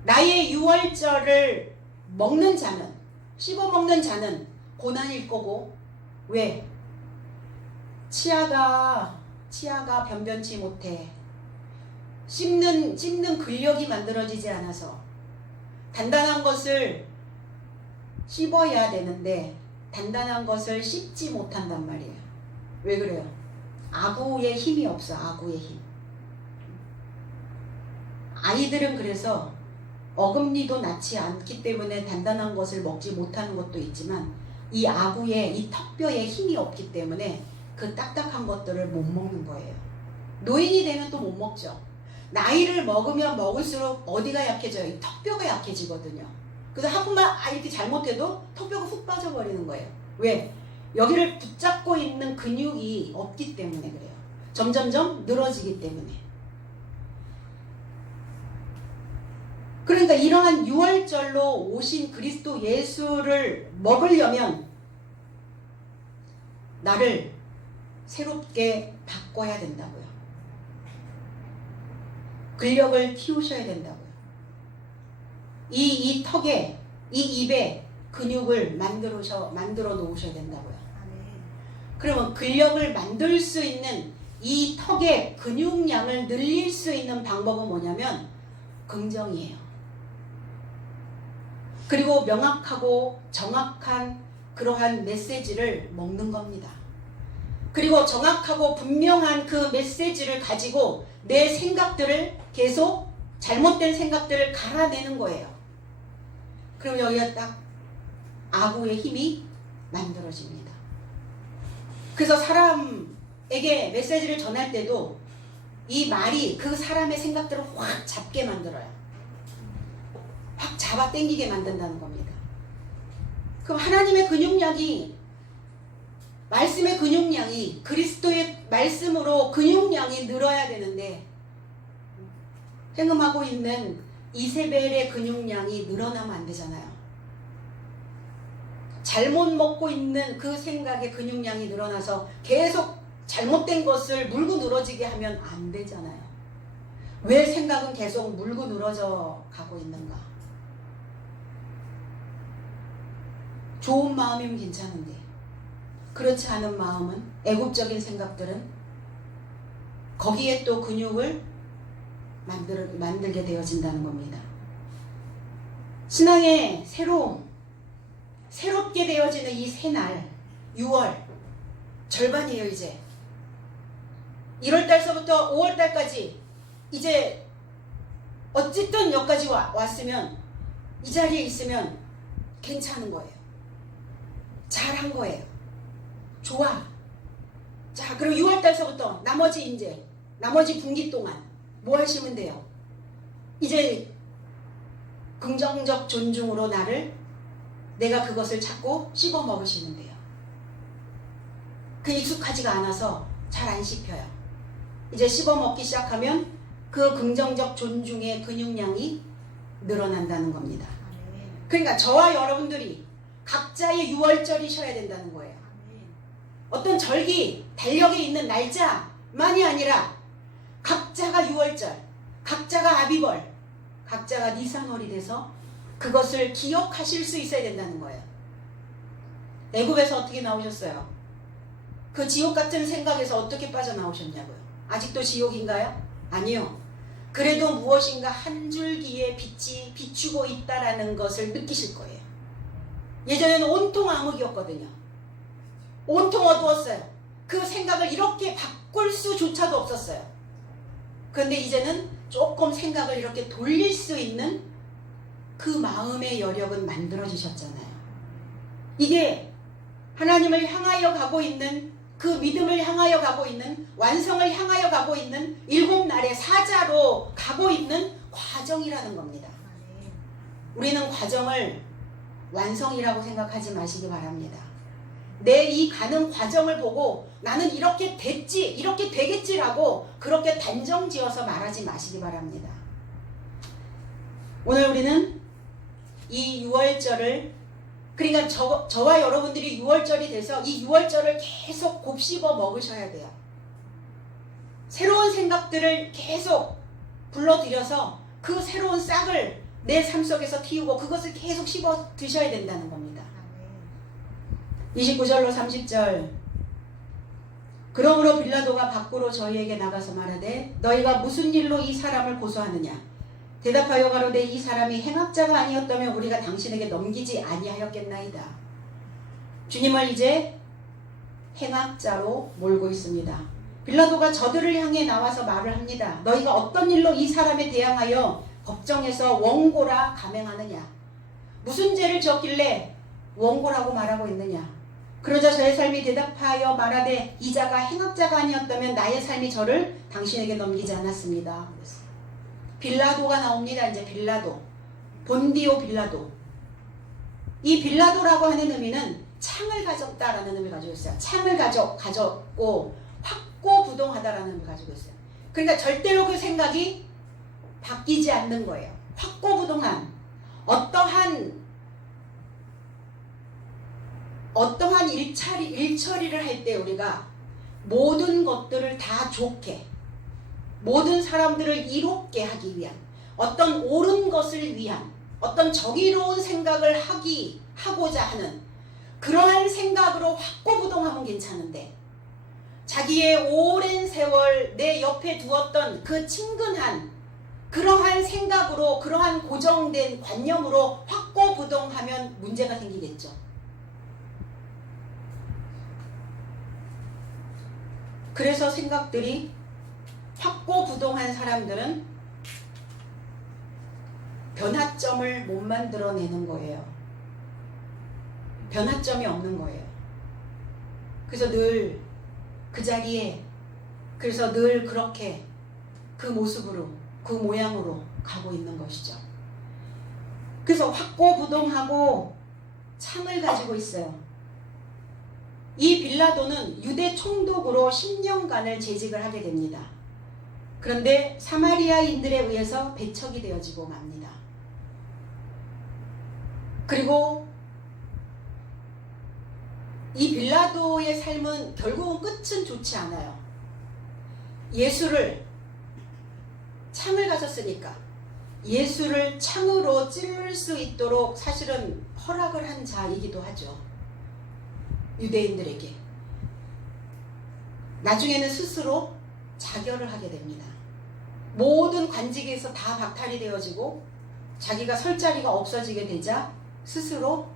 나의 6월절을 먹는 자는, 씹어 먹는 자는 고난일 거고. 왜? 치아가 변변치 못해. 씹는 근력이 만들어지지 않아서 단단한 것을 씹어야 되는데 단단한 것을 씹지 못한단 말이에요. 왜 그래요? 아구의 힘이 없어. 아구의 힘. 아이들은 그래서 어금니도 낳지 않기 때문에 단단한 것을 먹지 못하는 것도 있지만 이 아구의, 이 턱뼈에 힘이 없기 때문에 그 딱딱한 것들을 못 먹는 거예요. 노인이 되면 또 못 먹죠. 나이를 먹으면 먹을수록 어디가 약해져요? 이 턱뼈가 약해지거든요. 그래서 한 번만 이렇게 잘못해도 턱뼈가 훅 빠져버리는 거예요. 왜? 여기를 붙잡고 있는 근육이 없기 때문에 그래요. 점점점 늘어지기 때문에. 그러니까 이러한 6월절로 오신 그리스도 예수를 먹으려면 나를 새롭게 바꿔야 된다고요. 근력을 키우셔야 된다고요. 이 턱에, 이 입에 근육을 만들어 놓으셔야 된다고요. 그러면 근력을 만들 수 있는 이 턱의 근육량을 늘릴 수 있는 방법은 뭐냐면 긍정이에요. 그리고 명확하고 정확한 그러한 메시지를 먹는 겁니다. 그리고 정확하고 분명한 그 메시지를 가지고 내 생각들을 계속 잘못된 생각들을 갈아내는 거예요. 그럼 여기가 딱 아구의 힘이 만들어집니다. 그래서 사람에게 메시지를 전할 때도 이 말이 그 사람의 생각들을 확 잡게 만들어요. 확 잡아 당기게 만든다는 겁니다. 그럼 하나님의 근육량이, 말씀의 근육량이, 그리스도의 말씀으로 근육량이 늘어야 되는데 행음하고 있는 이세벨의 근육량이 늘어나면 안 되잖아요. 잘못 먹고 있는 그 생각의 근육량이 늘어나서 계속 잘못된 것을 물고 늘어지게 하면 안 되잖아요. 왜 생각은 계속 물고 늘어져 가고 있는가? 좋은 마음이면 괜찮은데 그렇지 않은 마음은, 애국적인 생각들은 거기에 또 근육을 만들게 되어진다는 겁니다. 신앙의 새롭게 되어지는 이 새날 6월 절반이에요. 이제 1월달서부터 5월달까지 이제 어쨌든 여기까지 왔으면, 이 자리에 있으면 괜찮은 거예요. 잘한 거예요. 좋아. 자, 그럼 6월달서부터 나머지 분기 동안 뭐 하시면 돼요? 이제 긍정적 존중으로 내가 그것을 찾고 씹어 먹으시면 돼요. 그 익숙하지가 않아서 잘 안 씹혀요. 이제 씹어 먹기 시작하면 그 긍정적 존중의 근육량이 늘어난다는 겁니다. 그러니까 저와 여러분들이 각자의 6월절이셔야 된다는 거예요. 어떤 절기, 달력에 있는 날짜만이 아니라 각자가 유월절, 각자가 아비벌, 각자가 니산월이 돼서 그것을 기억하실 수 있어야 된다는 거예요. 애굽에서 어떻게 나오셨어요? 그 지옥 같은 생각에서 어떻게 빠져나오셨냐고요? 아직도 지옥인가요? 아니요. 그래도 무엇인가 한 줄기의 빛이 비추고 있다라는 것을 느끼실 거예요. 예전에는 온통 암흑이었거든요. 온통 어두웠어요. 그 생각을 이렇게 바꿀 수조차도 없었어요. 그런데 이제는 조금 생각을 이렇게 돌릴 수 있는 그 마음의 여력은 만들어지셨잖아요. 이게 하나님을 향하여 가고 있는, 그 믿음을 향하여 가고 있는, 완성을 향하여 가고 있는 7날의 사자로 가고 있는 과정이라는 겁니다. 우리는 과정을 완성이라고 생각하지 마시기 바랍니다. 내 이 가는 과정을 보고 나는 이렇게 됐지, 이렇게 되겠지라고 그렇게 단정지어서 말하지 마시기 바랍니다. 오늘 우리는 이 유월절을, 그러니까 저와 여러분들이 유월절이 돼서 이 유월절을 계속 곱씹어 먹으셔야 돼요. 새로운 생각들을 계속 불러들여서 그 새로운 싹을 내 삶 속에서 틔우고 그것을 계속 씹어 드셔야 된다는 겁니다. 29절로 30절. 그러므로 빌라도가 밖으로 저희에게 나가서 말하되 너희가 무슨 일로 이 사람을 고소하느냐? 대답하여 가로되 이 사람이 행악자가 아니었다면 우리가 당신에게 넘기지 아니하였겠나이다. 주님을 이제 행악자로 몰고 있습니다. 빌라도가 저들을 향해 나와서 말을 합니다. 너희가 어떤 일로 이 사람에 대항하여 법정에서 원고라 감행하느냐? 무슨 죄를 지었길래 원고라고 말하고 있느냐? 그러자 저의 삶이 대답하여 말하되 이 자가 행악자가 아니었다면 나의 삶이 저를 당신에게 넘기지 않았습니다. 빌라도가 나옵니다. 이제 빌라도, 본디오 빌라도. 이 빌라도라고 하는 의미는 창을 가졌다라는 의미를 가지고 있어요. 창을 가졌고 확고부동하다라는 의미를 가지고 있어요. 그러니까 절대로 그 생각이 바뀌지 않는 거예요. 확고부동한 어떠한 일처리를 할 때 우리가 모든 것들을 다 좋게, 모든 사람들을 이롭게 하기 위한, 어떤 옳은 것을 위한, 어떤 정의로운 생각을 하고자 하는 그러한 생각으로 확고부동하면 괜찮은데, 자기의 오랜 세월 내 옆에 두었던 그 친근한 그러한 생각으로, 그러한 고정된 관념으로 확고부동하면 문제가 생기겠죠. 그래서 생각들이 확고부동한 사람들은 변화점을 못 만들어내는 거예요. 변화점이 없는 거예요. 그래서 늘 그 자리에, 그래서 늘 그렇게 그 모습으로, 그 모양으로 가고 있는 것이죠. 그래서 확고부동하고 창을 가지고 있어요. 이 빌라도는 유대 총독으로 10년간을 재직을 하게 됩니다. 그런데 사마리아인들에 의해서 배척이 되어지고 맙니다. 그리고 이 빌라도의 삶은 결국은 끝은 좋지 않아요. 예수를, 창을 가졌으니까 예수를 창으로 찌를 수 있도록 사실은 허락을 한 자이기도 하죠. 유대인들에게. 나중에는 스스로 자결을 하게 됩니다. 모든 관직에서 다 박탈이 되어지고 자기가 설 자리가 없어지게 되자 스스로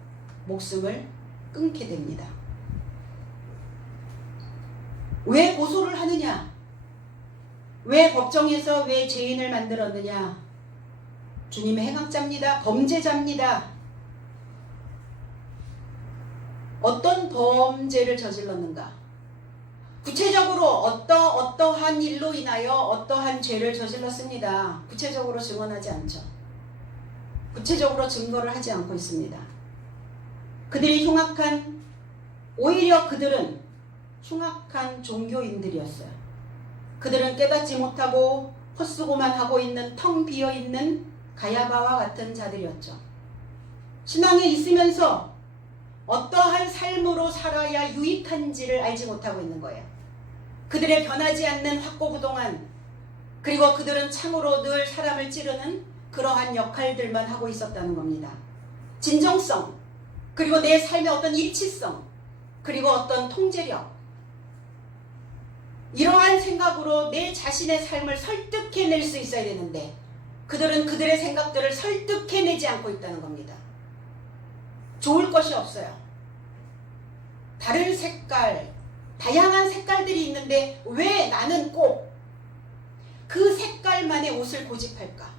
목숨을 끊게 됩니다. 왜 고소를 하느냐? 왜 법정에서 왜 죄인을 만들었느냐? 주님의 행악자입니다. 범죄자입니다. 어떤 범죄를 저질렀는가? 구체적으로 어떠한 일로 인하여 어떠한 죄를 저질렀습니다. 구체적으로 증언하지 않죠. 구체적으로 증거를 하지 않고 있습니다. 그들이 오히려 그들은 흉악한 종교인들이었어요. 그들은 깨닫지 못하고 헛수고만 하고 있는 텅 비어있는 가야바와 같은 자들이었죠. 신앙에 있으면서 어떠한 삶으로 살아야 유익한지를 알지 못하고 있는 거예요. 그들의 변하지 않는 확고부동한, 그리고 그들은 참으로 늘 사람을 찌르는 그러한 역할들만 하고 있었다는 겁니다. 진정성, 그리고 내 삶의 어떤 일치성, 그리고 어떤 통제력, 이러한 생각으로 내 자신의 삶을 설득해낼 수 있어야 되는데 그들은 그들의 생각들을 설득해내지 않고 있다는 겁니다. 좋을 것이 없어요. 다른 색깔, 다양한 색깔들이 있는데 왜 나는 꼭 그 색깔만의 옷을 고집할까?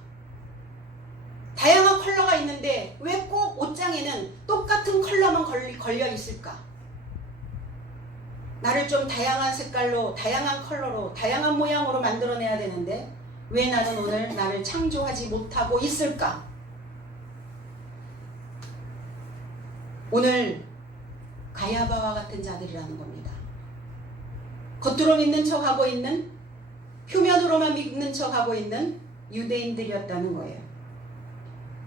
다양한 컬러가 있는데 왜 꼭 옷장에는 똑같은 컬러만 걸려 있을까? 나를 좀 다양한 색깔로, 다양한 컬러로, 다양한 모양으로 만들어내야 되는데 왜 나는 오늘 나를 창조하지 못하고 있을까? 오늘 가야바와 같은 자들이라는 겁니다. 겉으로 믿는 척하고 있는, 표면으로만 믿는 척하고 있는 유대인들이었다는 거예요.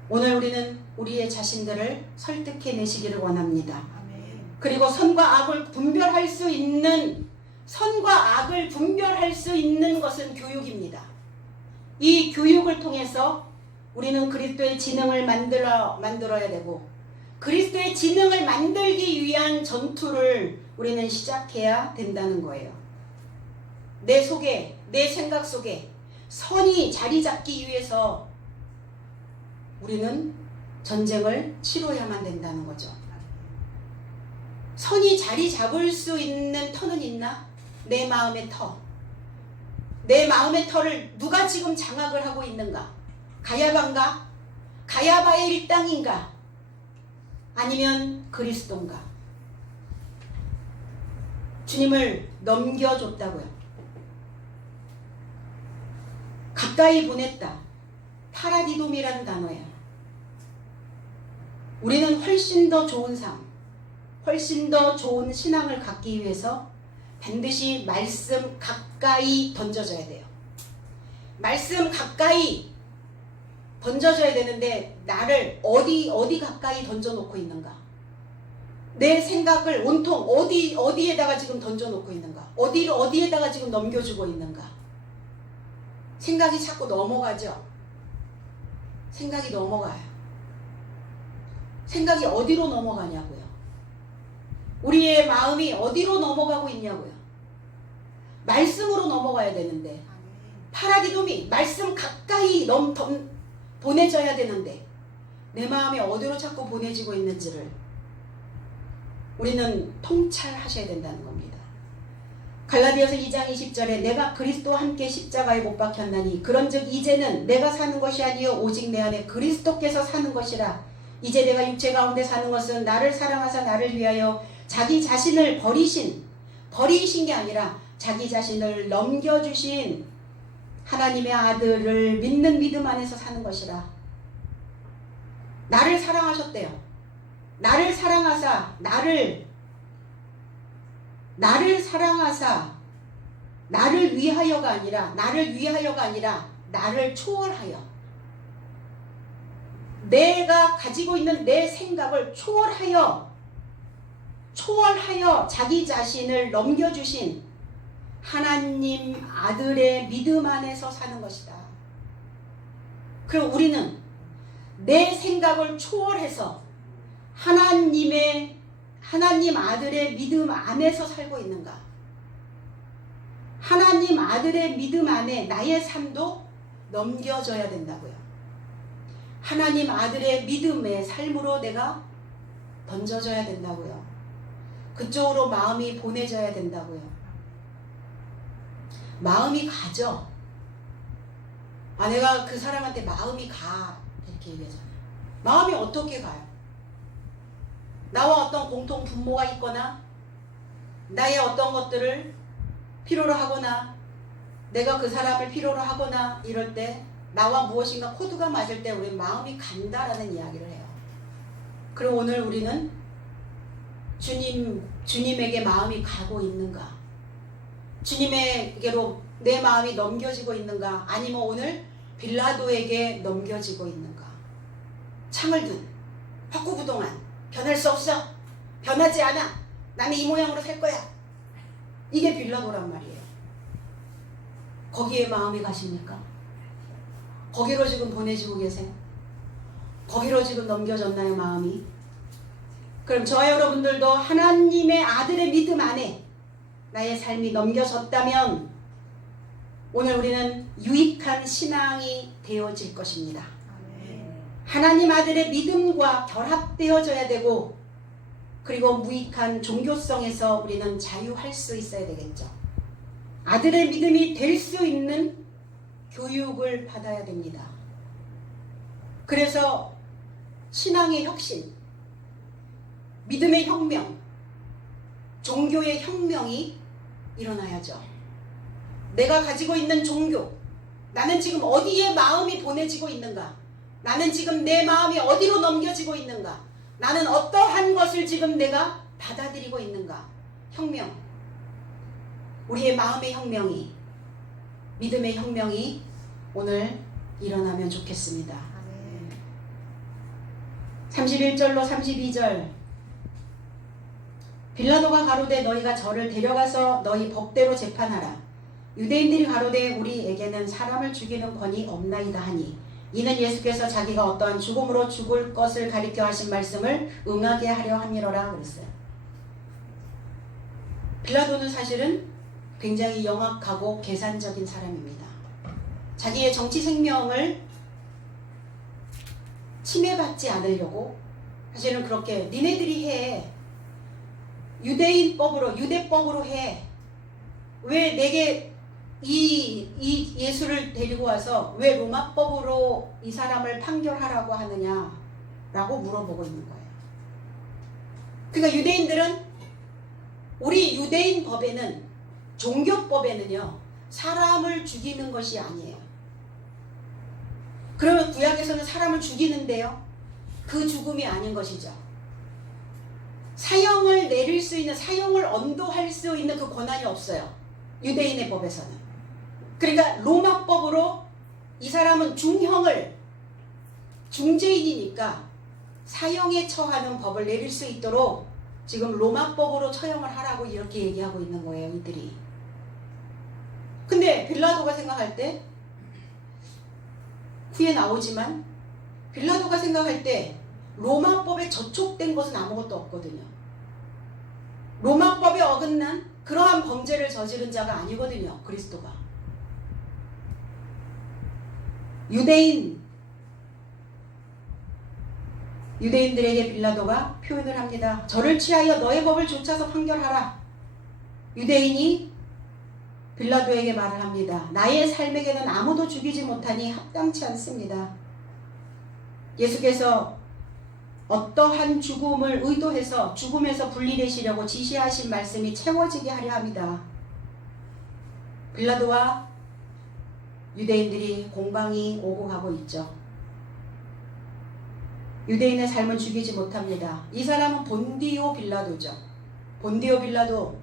오늘 우리는 우리의 자신들을 설득해내시기를 원합니다. 아멘. 그리고 선과 악을 분별할 수 있는, 선과 악을 분별할 수 있는 것은 교육입니다. 이 교육을 통해서 우리는 그리스도의 지능을 만들어야 되고, 그리스도의 지능을 만들기 위한 전투를 우리는 시작해야 된다는 거예요. 내 속에, 내 생각 속에 선이 자리 잡기 위해서 우리는 전쟁을 치러야만 된다는 거죠. 선이 자리 잡을 수 있는 터는 있나? 내 마음의 터. 내 마음의 터를 누가 지금 장악을 하고 있는가? 가야바인가? 가야바의 일당인가? 아니면 그리스도인가? 주님을 넘겨줬다고요. 가까이 보냈다. 파라디돔이라는 단어예요. 우리는 훨씬 더 좋은 삶, 훨씬 더 좋은 신앙을 갖기 위해서 반드시 말씀 가까이 던져줘야 돼요. 말씀 가까이 던져줘야 되는데 나를 어디 가까이 던져놓고 있는가? 내 생각을 온통 어디에다가 지금 던져놓고 있는가? 어디에다가 지금 넘겨주고 있는가? 생각이 자꾸 넘어가죠. 생각이 넘어가요. 생각이 어디로 넘어가냐고요. 우리의 마음이 어디로 넘어가고 있냐고요. 말씀으로 넘어가야 되는데, 파라디돔이 말씀 가까이 보내져야 되는데 내 마음이 어디로 자꾸 보내지고 있는지를 우리는 통찰하셔야 된다는 겁니다. 갈라디아서 2장 20절에 내가 그리스도와 함께 십자가에 못 박혔나니 그런즉 이제는 내가 사는 것이 아니요 오직 내 안에 그리스도께서 사는 것이라. 이제 내가 육체 가운데 사는 것은 나를 사랑하사 나를 위하여 자기 자신을 버리신 게 아니라 자기 자신을 넘겨주신 하나님의 아들을 믿는 믿음 안에서 사는 것이라. 나를 사랑하셨대요. 나를 사랑하사 나를 사랑하사 나를 위하여가 아니라 나를 초월하여, 내가 가지고 있는 내 생각을 초월하여 자기 자신을 넘겨주신 하나님 아들의 믿음 안에서 사는 것이다. 그럼 우리는 내 생각을 초월해서 하나님 아들의 믿음 안에서 살고 있는가? 하나님 아들의 믿음 안에 나의 삶도 넘겨져야 된다고요. 하나님 아들의 믿음의 삶으로 내가 던져져야 된다고요. 그쪽으로 마음이 보내져야 된다고요. 마음이 가죠. 내가 그 사람한테 마음이 가 이렇게 얘기하잖아요. 마음이 어떻게 가요? 나와 어떤 공통 분모가 있거나 나의 어떤 것들을 필요로 하거나 내가 그 사람을 필요로 하거나 이럴 때 나와 무엇인가 코드가 맞을 때 우리 마음이 간다라는 이야기를 해요. 그럼 오늘 우리는 주님에게 마음이 가고 있는가? 주님에게로 내 마음이 넘겨지고 있는가? 아니면 오늘 빌라도에게 넘겨지고 있는가? 창을 든 확고부동한 변할 수 없어. 변하지 않아. 나는 이 모양으로 살 거야. 이게 빌라도란 말이에요. 거기에 마음이 가십니까? 거기로 지금 보내지고 계세요? 거기로 지금 넘겨졌나요, 마음이? 그럼 저와 여러분들도 하나님의 아들의 믿음 안에 나의 삶이 넘겨졌다면 오늘 우리는 유익한 신앙이 되어질 것입니다. 하나님 아들의 믿음과 결합되어져야 되고, 그리고 무익한 종교성에서 우리는 자유할 수 있어야 되겠죠. 아들의 믿음이 될 수 있는 교육을 받아야 됩니다. 그래서 신앙의 혁신, 믿음의 혁명, 종교의 혁명이 일어나야죠. 내가 가지고 있는 종교, 나는 지금 어디에 마음이 보내지고 있는가? 나는 지금 내 마음이 어디로 넘겨지고 있는가? 나는 어떠한 것을 지금 내가 받아들이고 있는가? 혁명. 우리의 마음의 혁명이, 믿음의 혁명이 오늘 일어나면 좋겠습니다. 31절로 32절. 빌라도가 가로되 너희가 저를 데려가서 너희 법대로 재판하라. 유대인들이 가로되 우리에게는 사람을 죽이는 권이 없나이다 하니, 이는 예수께서 자기가 어떠한 죽음으로 죽을 것을 가리켜 하신 말씀을 응하게 하려 함이로라 그랬어요. 빌라도는 사실은 굉장히 영악하고 계산적인 사람입니다. 자기의 정치 생명을 침해받지 않으려고 사실은 그렇게 니네들이 해. 유대법으로 해. 왜 내게 이 예수를 데리고 와서 왜 로마법으로 이 사람을 판결하라고 하느냐 라고 물어보고 있는 거예요. 그러니까 유대인들은, 우리 유대인 법에는, 종교법에는요, 사람을 죽이는 것이 아니에요. 그러면 구약에서는 사람을 죽이는데요, 그 죽음이 아닌 것이죠. 사형을 내릴 수 있는, 사형을 언도할 수 있는 그 권한이 없어요, 유대인의 법에서는. 그러니까 로마법으로 이 사람은 중죄인이니까 사형에 처하는 법을 내릴 수 있도록 지금 로마법으로 처형을 하라고 이렇게 얘기하고 있는 거예요, 이들이. 근데 빌라도가 생각할 때, 후에 나오지만 빌라도가 생각할 때 로마법에 저촉된 것은 아무것도 없거든요. 로마법에 어긋난 그러한 범죄를 저지른 자가 아니거든요, 그리스도가. 유대인들에게 빌라도가 표현을 합니다. 저를 취하여 너의 법을 좇아서 판결하라. 유대인이 빌라도에게 말을 합니다. 나의 삶에게는 아무도 죽이지 못하니 합당치 않습니다. 예수께서 어떠한 죽음을 의도해서 죽음에서 분리되시려고 지시하신 말씀이 채워지게 하려 합니다. 빌라도와 유대인들이 공방이 오고 가고 있죠. 유대인의 삶은 죽이지 못합니다. 이 사람은 본디오 빌라도죠. 본디오 빌라도.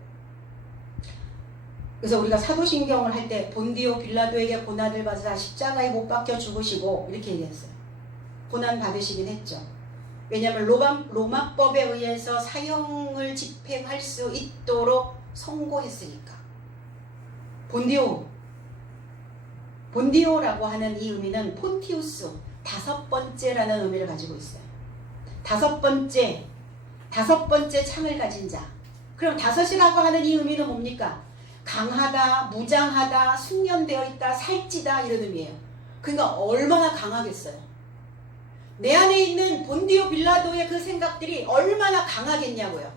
그래서 우리가 사도신경을 할 때 본디오 빌라도에게 고난을 받으사 십자가에 못 박혀 죽으시고 이렇게 얘기했어요. 고난 받으시긴 했죠. 왜냐하면 로마법에 의해서 사형을 집행할 수 있도록 선고했으니까. 본디오라고 하는 이 의미는 폰티우스, 5번째라는 의미를 가지고 있어요. 5번째 창을 가진 자. 그럼 5이라고 하는 이 의미는 뭡니까? 강하다, 무장하다, 숙련되어 있다, 살찌다, 이런 의미예요. 그러니까 얼마나 강하겠어요. 내 안에 있는 본디오 빌라도의 그 생각들이 얼마나 강하겠냐고요.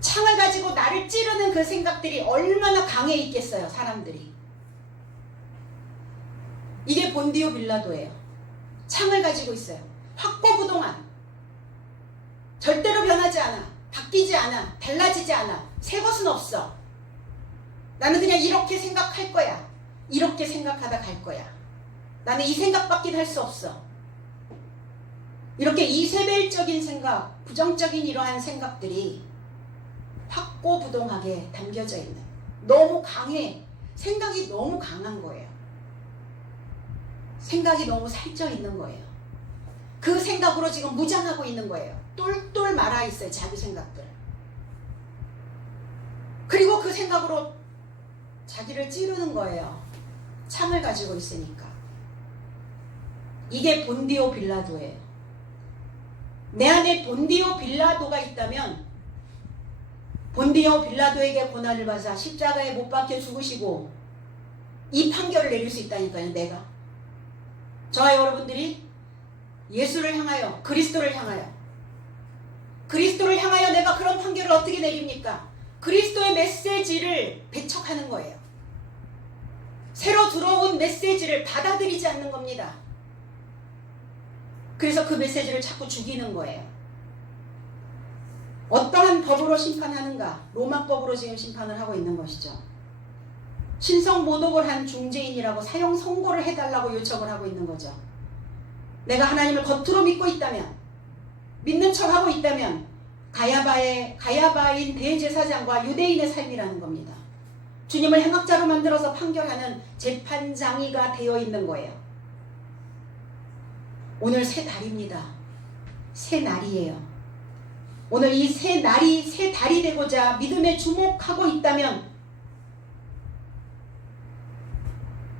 창을 가지고 나를 찌르는 그 생각들이 얼마나 강해 있겠어요, 사람들이. 이게 본디오 빌라도예요. 창을 가지고 있어요. 확고부동한. 절대로 변하지 않아. 바뀌지 않아. 달라지지 않아. 새 것은 없어. 나는 그냥 이렇게 생각할 거야. 이렇게 생각하다 갈 거야. 나는 이 생각밖에 할 수 없어. 이렇게 이세벨적인 생각, 부정적인 이러한 생각들이 확고부동하게 담겨져 있는, 너무 강해. 생각이 너무 강한 거예요. 생각이 너무 살쪄 있는 거예요. 그 생각으로 지금 무장하고 있는 거예요. 똘똘 말아 있어요. 자기 생각들. 그리고 그 생각으로 자기를 찌르는 거예요. 창을 가지고 있으니까. 이게 본디오 빌라도예요. 내 안에 본디오 빌라도가 있다면 본디오 빌라도에게 고난을 받아 십자가에 못 박혀 죽으시고 이 판결을 내릴 수 있다니까요. 내가. 저와 여러분들이 예수를 향하여 그리스도를 향하여 내가 그런 판결을 어떻게 내립니까? 그리스도의 메시지를 배척하는 거예요. 새로 들어온 메시지를 받아들이지 않는 겁니다. 그래서 그 메시지를 자꾸 죽이는 거예요. 어떠한 법으로 심판하는가? 로마법으로 지금 심판을 하고 있는 것이죠. 신성 모독을 한 중재인이라고 사형 선고를 해달라고 요청을 하고 있는 거죠. 내가 하나님을 겉으로 믿고 있다면, 믿는 척하고 있다면 가야바인 대제사장과 유대인의 삶이라는 겁니다. 주님을 행악자로 만들어서 판결하는 재판장이가 되어 있는 거예요. 오늘 새 달입니다. 새 날이에요. 오늘 이 새 달이 되고자 믿음에 주목하고 있다면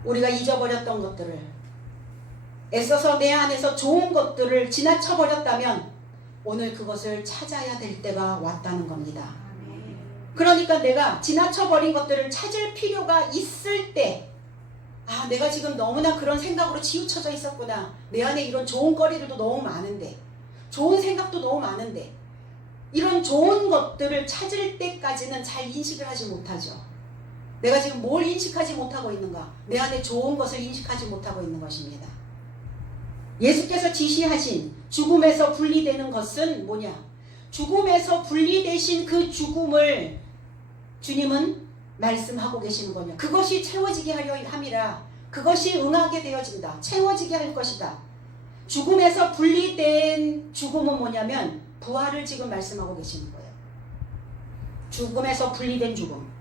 우리가 잊어버렸던 것들을, 애써서 내 안에서 좋은 것들을 지나쳐버렸다면 오늘 그것을 찾아야 될 때가 왔다는 겁니다. 그러니까 내가 지나쳐버린 것들을 찾을 필요가 있을 때, 아, 내가 지금 너무나 그런 생각으로 치우쳐져 있었구나. 내 안에 이런 좋은 거리들도 너무 많은데, 좋은 생각도 너무 많은데, 이런 좋은 것들을 찾을 때까지는 잘 인식을 하지 못하죠. 내가 지금 뭘 인식하지 못하고 있는가? 내 안에 좋은 것을 인식하지 못하고 있는 것입니다. 예수께서 지시하신 죽음에서 분리되는 것은 뭐냐? 죽음에서 분리되신 그 죽음을 주님은 말씀하고 계시는 거냐? 그것이 채워지게 하려 함이라. 그것이 응하게 되어진다. 채워지게 할 것이다. 죽음에서 분리된 죽음은 뭐냐면 부활을 지금 말씀하고 계시는 거예요. 죽음에서 분리된 죽음.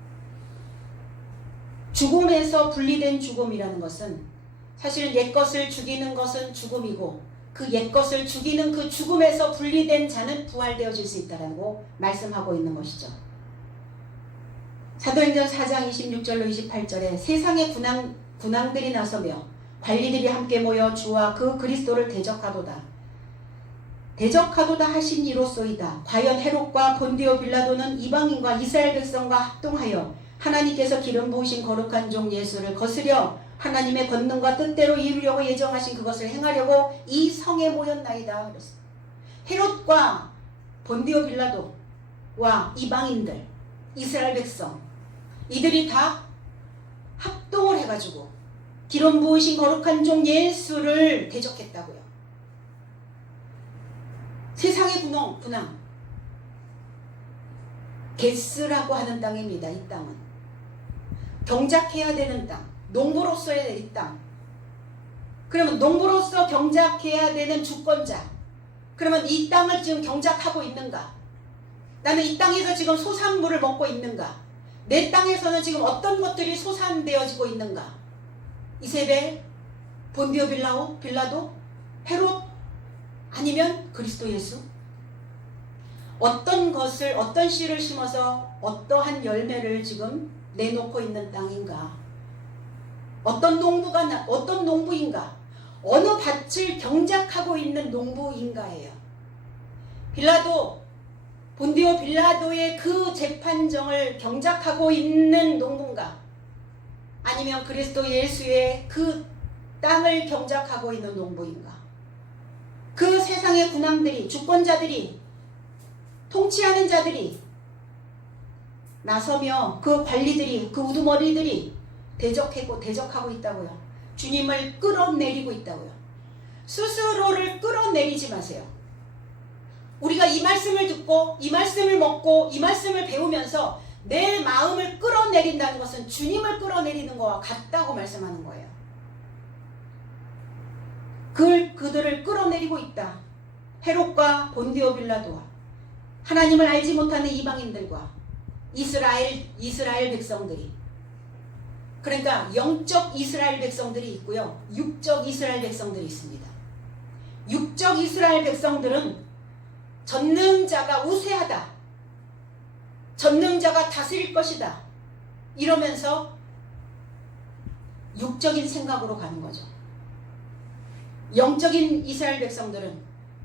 죽음에서 분리된 죽음이라는 것은 사실 옛것을 죽이는 것은 죽음이고 그 옛것을 죽이는 그 죽음에서 분리된 자는 부활되어질 수 있다라고 말씀하고 있는 것이죠. 사도행전 4장 26절로 28절에 세상의 군왕들이 나서며 관리들이 함께 모여 주와 그 그리스도를 대적하도다 하신 이로소이다. 과연 헤롯과 본디오 빌라도는 이방인과 이스라엘 백성과 합동하여 하나님께서 기름 부으신 거룩한 종 예수를 거스려 하나님의 권능과 뜻대로 이루려고 예정하신 그것을 행하려고 이 성에 모였나이다. 헤롯과 본디오 빌라도와 이방인들, 이스라엘 백성, 이들이 다 합동을 해가지고 기름 부으신 거룩한 종 예수를 대적했다고요. 세상의 군왕 게스라고 하는 땅입니다. 이 땅은 경작해야 되는 땅, 농부로서의 이 땅. 그러면 농부로서 경작해야 되는 주권자, 그러면 이 땅을 지금 경작하고 있는가? 나는 이 땅에서 지금 소산물을 먹고 있는가? 내 땅에서는 지금 어떤 것들이 소산되어지고 있는가? 이세벨, 본디오 빌라도, 헤롯, 아니면 그리스도 예수? 어떤 것을, 어떤 씨를 심어서 어떠한 열매를 지금 내놓고 있는 땅인가? 어떤 농부인가? 어느 밭을 경작하고 있는 농부인가예요. 본디오 빌라도의 그 재판정을 경작하고 있는 농부인가? 아니면 그리스도 예수의 그 땅을 경작하고 있는 농부인가? 그 세상의 군왕들이, 주권자들이, 통치하는 자들이 나서며 그 관리들이, 그 우두머리들이 대적하고 있다고요. 주님을 끌어내리고 있다고요. 스스로를 끌어내리지 마세요. 우리가 이 말씀을 듣고 이 말씀을 먹고 이 말씀을 배우면서 내 마음을 끌어내린다는 것은 주님을 끌어내리는 것과 같다고 말씀하는 거예요. 그들을 끌어내리고 있다. 헤롯과 본디오 빌라도와 하나님을 알지 못하는 이방인들과 이스라엘 백성들이, 그러니까 영적 이스라엘 백성들이 있고요, 육적 이스라엘 백성들이 있습니다. 육적 이스라엘 백성들은 전능자가 우세하다, 전능자가 다스릴 것이다 이러면서 육적인 생각으로 가는 거죠. 영적인 이스라엘 백성들은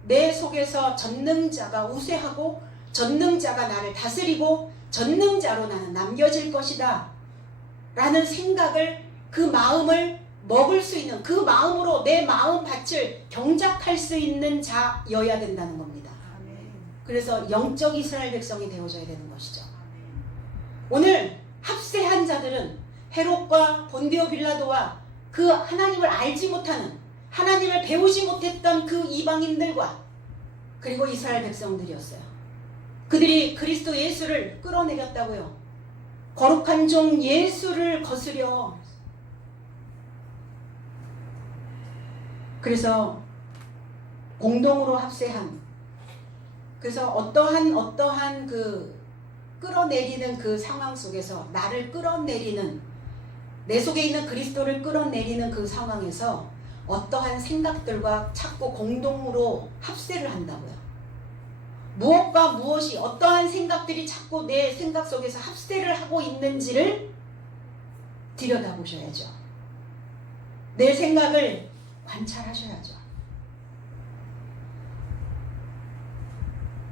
내 속에서 전능자가 우세하고 전능자가 나를 다스리고 전능자로 나는 남겨질 것이다 라는 생각을, 그 마음을 먹을 수 있는, 그 마음으로 내 마음 밭을 경작할 수 있는 자여야 된다는 겁니다. 그래서 영적 이스라엘 백성이 되어져야 되는 것이죠. 오늘 합세한 자들은 헤롯과 본디오 빌라도와 그 하나님을 알지 못하는, 하나님을 배우지 못했던 그 이방인들과 그리고 이스라엘 백성들이었어요. 그들이 그리스도 예수를 끌어내렸다고요. 거룩한 종 예수를 거스려. 그래서 공동으로 합세한, 그래서 어떠한 그 끌어내리는 그 상황 속에서, 나를 끌어내리는, 내 속에 있는 그리스도를 끌어내리는 그 상황에서 어떠한 생각들과 자꾸 공동으로 합세를 한다고요. 무엇과 무엇이, 어떠한 생각들이 자꾸 내 생각 속에서 합세를 하고 있는지를 들여다보셔야죠. 내 생각을 관찰하셔야죠.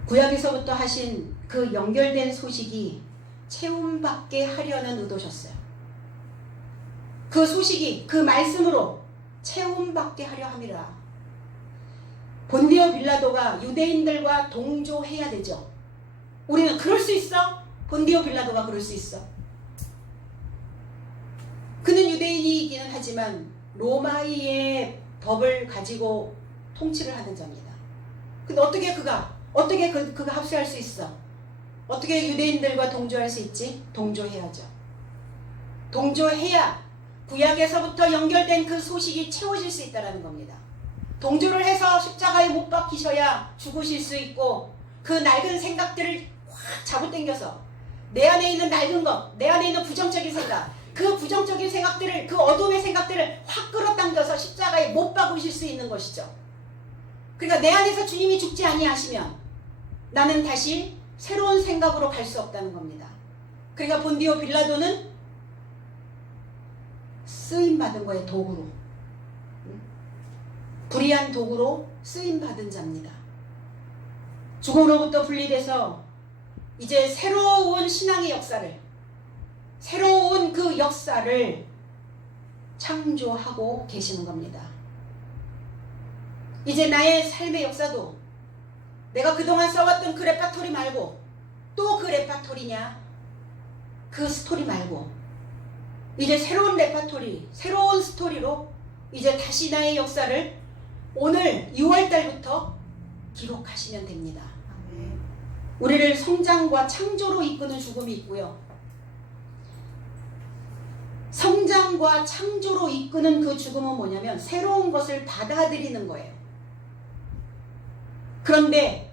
구약에서부터 하신 그 연결된 소식이 체험받게 하려는 의도셨어요. 그 소식이 그 말씀으로 체험받게 하려 함이라. 본디오 빌라도가 유대인들과 동조해야 되죠. 우리는 그럴 수 있어? 본디오 빌라도가 그럴 수 있어. 그는 유대인이기는 하지만 로마의 법을 가지고 통치를 하는 자입니다. 근데 어떻게 그가 합세할 수 있어? 어떻게 유대인들과 동조할 수 있지? 동조해야죠. 동조해야 구약에서부터 연결된 그 소식이 채워질 수 있다는 겁니다. 동조를 해서 십자가에 못 박히셔야 죽으실 수 있고, 그 낡은 생각들을 확 잡아당겨서 내 안에 있는 낡은 것, 내 안에 있는 부정적인 생각, 그 부정적인 생각들을, 그 어둠의 생각들을 확 끌어당겨서 십자가에 못 박으실 수 있는 것이죠. 그러니까 내 안에서 주님이 죽지 아니하시면 나는 다시 새로운 생각으로 갈 수 없다는 겁니다. 그러니까 본디오 빌라도는 쓰임받은 거예요. 도구로, 불의한 도구로 쓰임받은 자입니다. 죽음으로부터 분리돼서 이제 새로운 신앙의 역사를, 새로운 그 역사를 창조하고 계시는 겁니다. 이제 나의 삶의 역사도 내가 그동안 써왔던 그 레파토리 말고, 또 그 레파토리냐, 그 스토리 말고 이제 새로운 레파토리, 새로운 스토리로 이제 다시 나의 역사를 오늘 6월달부터 기록하시면 됩니다. 우리를 성장과 창조로 이끄는 죽음이 있고요, 성장과 창조로 이끄는 그 죽음은 뭐냐면 새로운 것을 받아들이는 거예요. 그런데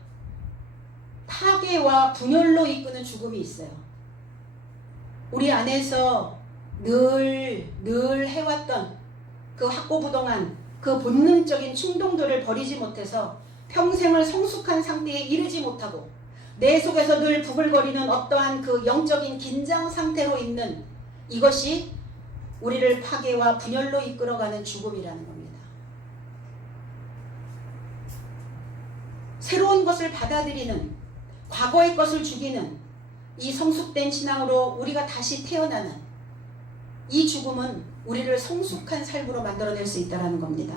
파괴와 분열로 이끄는 죽음이 있어요. 우리 안에서 늘 해왔던 그 확고부동한 그 본능적인 충동들을 버리지 못해서 평생을 성숙한 상태에 이르지 못하고 내 속에서 늘 부글거리는 어떠한 그 영적인 긴장 상태로 있는 이것이 우리를 파괴와 분열로 이끌어가는 죽음이라는 겁니다. 새로운 것을 받아들이는, 과거의 것을 죽이는 이 성숙된 신앙으로 우리가 다시 태어나는 이 죽음은 우리를 성숙한 삶으로 만들어낼 수 있다는 겁니다.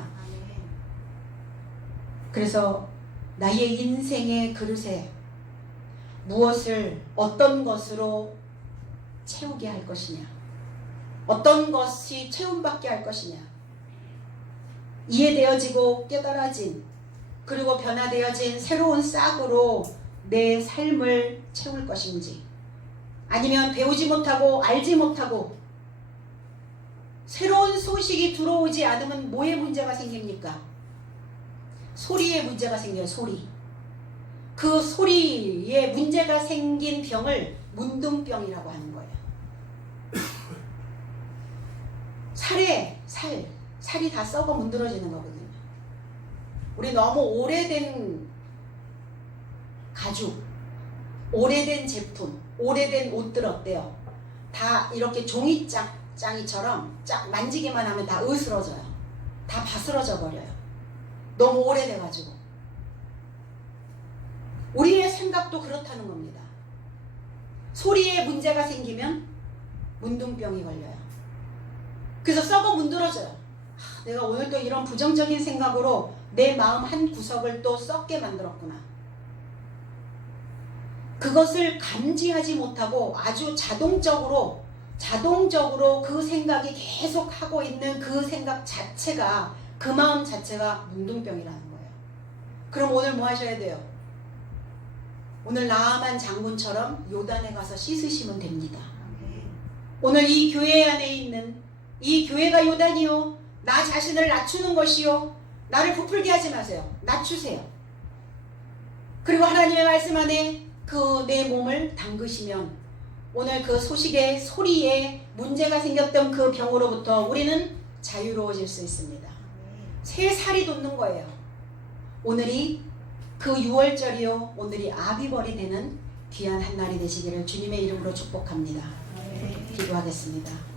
그래서 나의 인생의 그릇에 무엇을, 어떤 것으로 채우게 할 것이냐, 어떤 것이 채움받게 할 것이냐, 이해되어지고 깨달아진, 그리고 변화되어진 새로운 싹으로 내 삶을 채울 것인지, 아니면 배우지 못하고 알지 못하고 새로운 소식이 들어오지 않으면 뭐의 문제가 생깁니까? 소리의 문제가 생겨요. 소리. 그 소리에 문제가 생긴 병을 문둥병이라고 하는 거예요. 살이 다 썩어 문드러지는 거거든요. 우리 너무 오래된 가죽, 오래된 제품, 오래된 옷들 어때요? 다 이렇게 종이장이처럼 쫙 만지기만 하면 다 으스러져요. 다 바스러져 버려요. 너무 오래돼가지고. 우리의 생각도 그렇다는 겁니다. 소리에 문제가 생기면 문둥병이 걸려요. 그래서 썩어 문드러져요. 내가 오늘 또 이런 부정적인 생각으로 내 마음 한 구석을 또 썩게 만들었구나. 그것을 감지하지 못하고 아주 자동적으로 그 생각이 계속 하고 있는 그 생각 자체가, 그 마음 자체가 문둥병이라는 거예요. 그럼 오늘 뭐 하셔야 돼요? 오늘 나아만 장군처럼 요단에 가서 씻으시면 됩니다. 오늘 이 교회 안에 있는, 이 교회가 요단이요, 나 자신을 낮추는 것이요, 나를 부풀게 하지 마세요. 낮추세요. 그리고 하나님의 말씀 안에 그 내 몸을 담그시면 오늘 그 소식에, 소리에 문제가 생겼던 그 병으로부터 우리는 자유로워질 수 있습니다. 새 살이 돋는 거예요. 오늘이 그 6월절이요, 오늘이 아비벌이 되는 귀한 한 날이 되시기를 주님의 이름으로 축복합니다. 기도하겠습니다.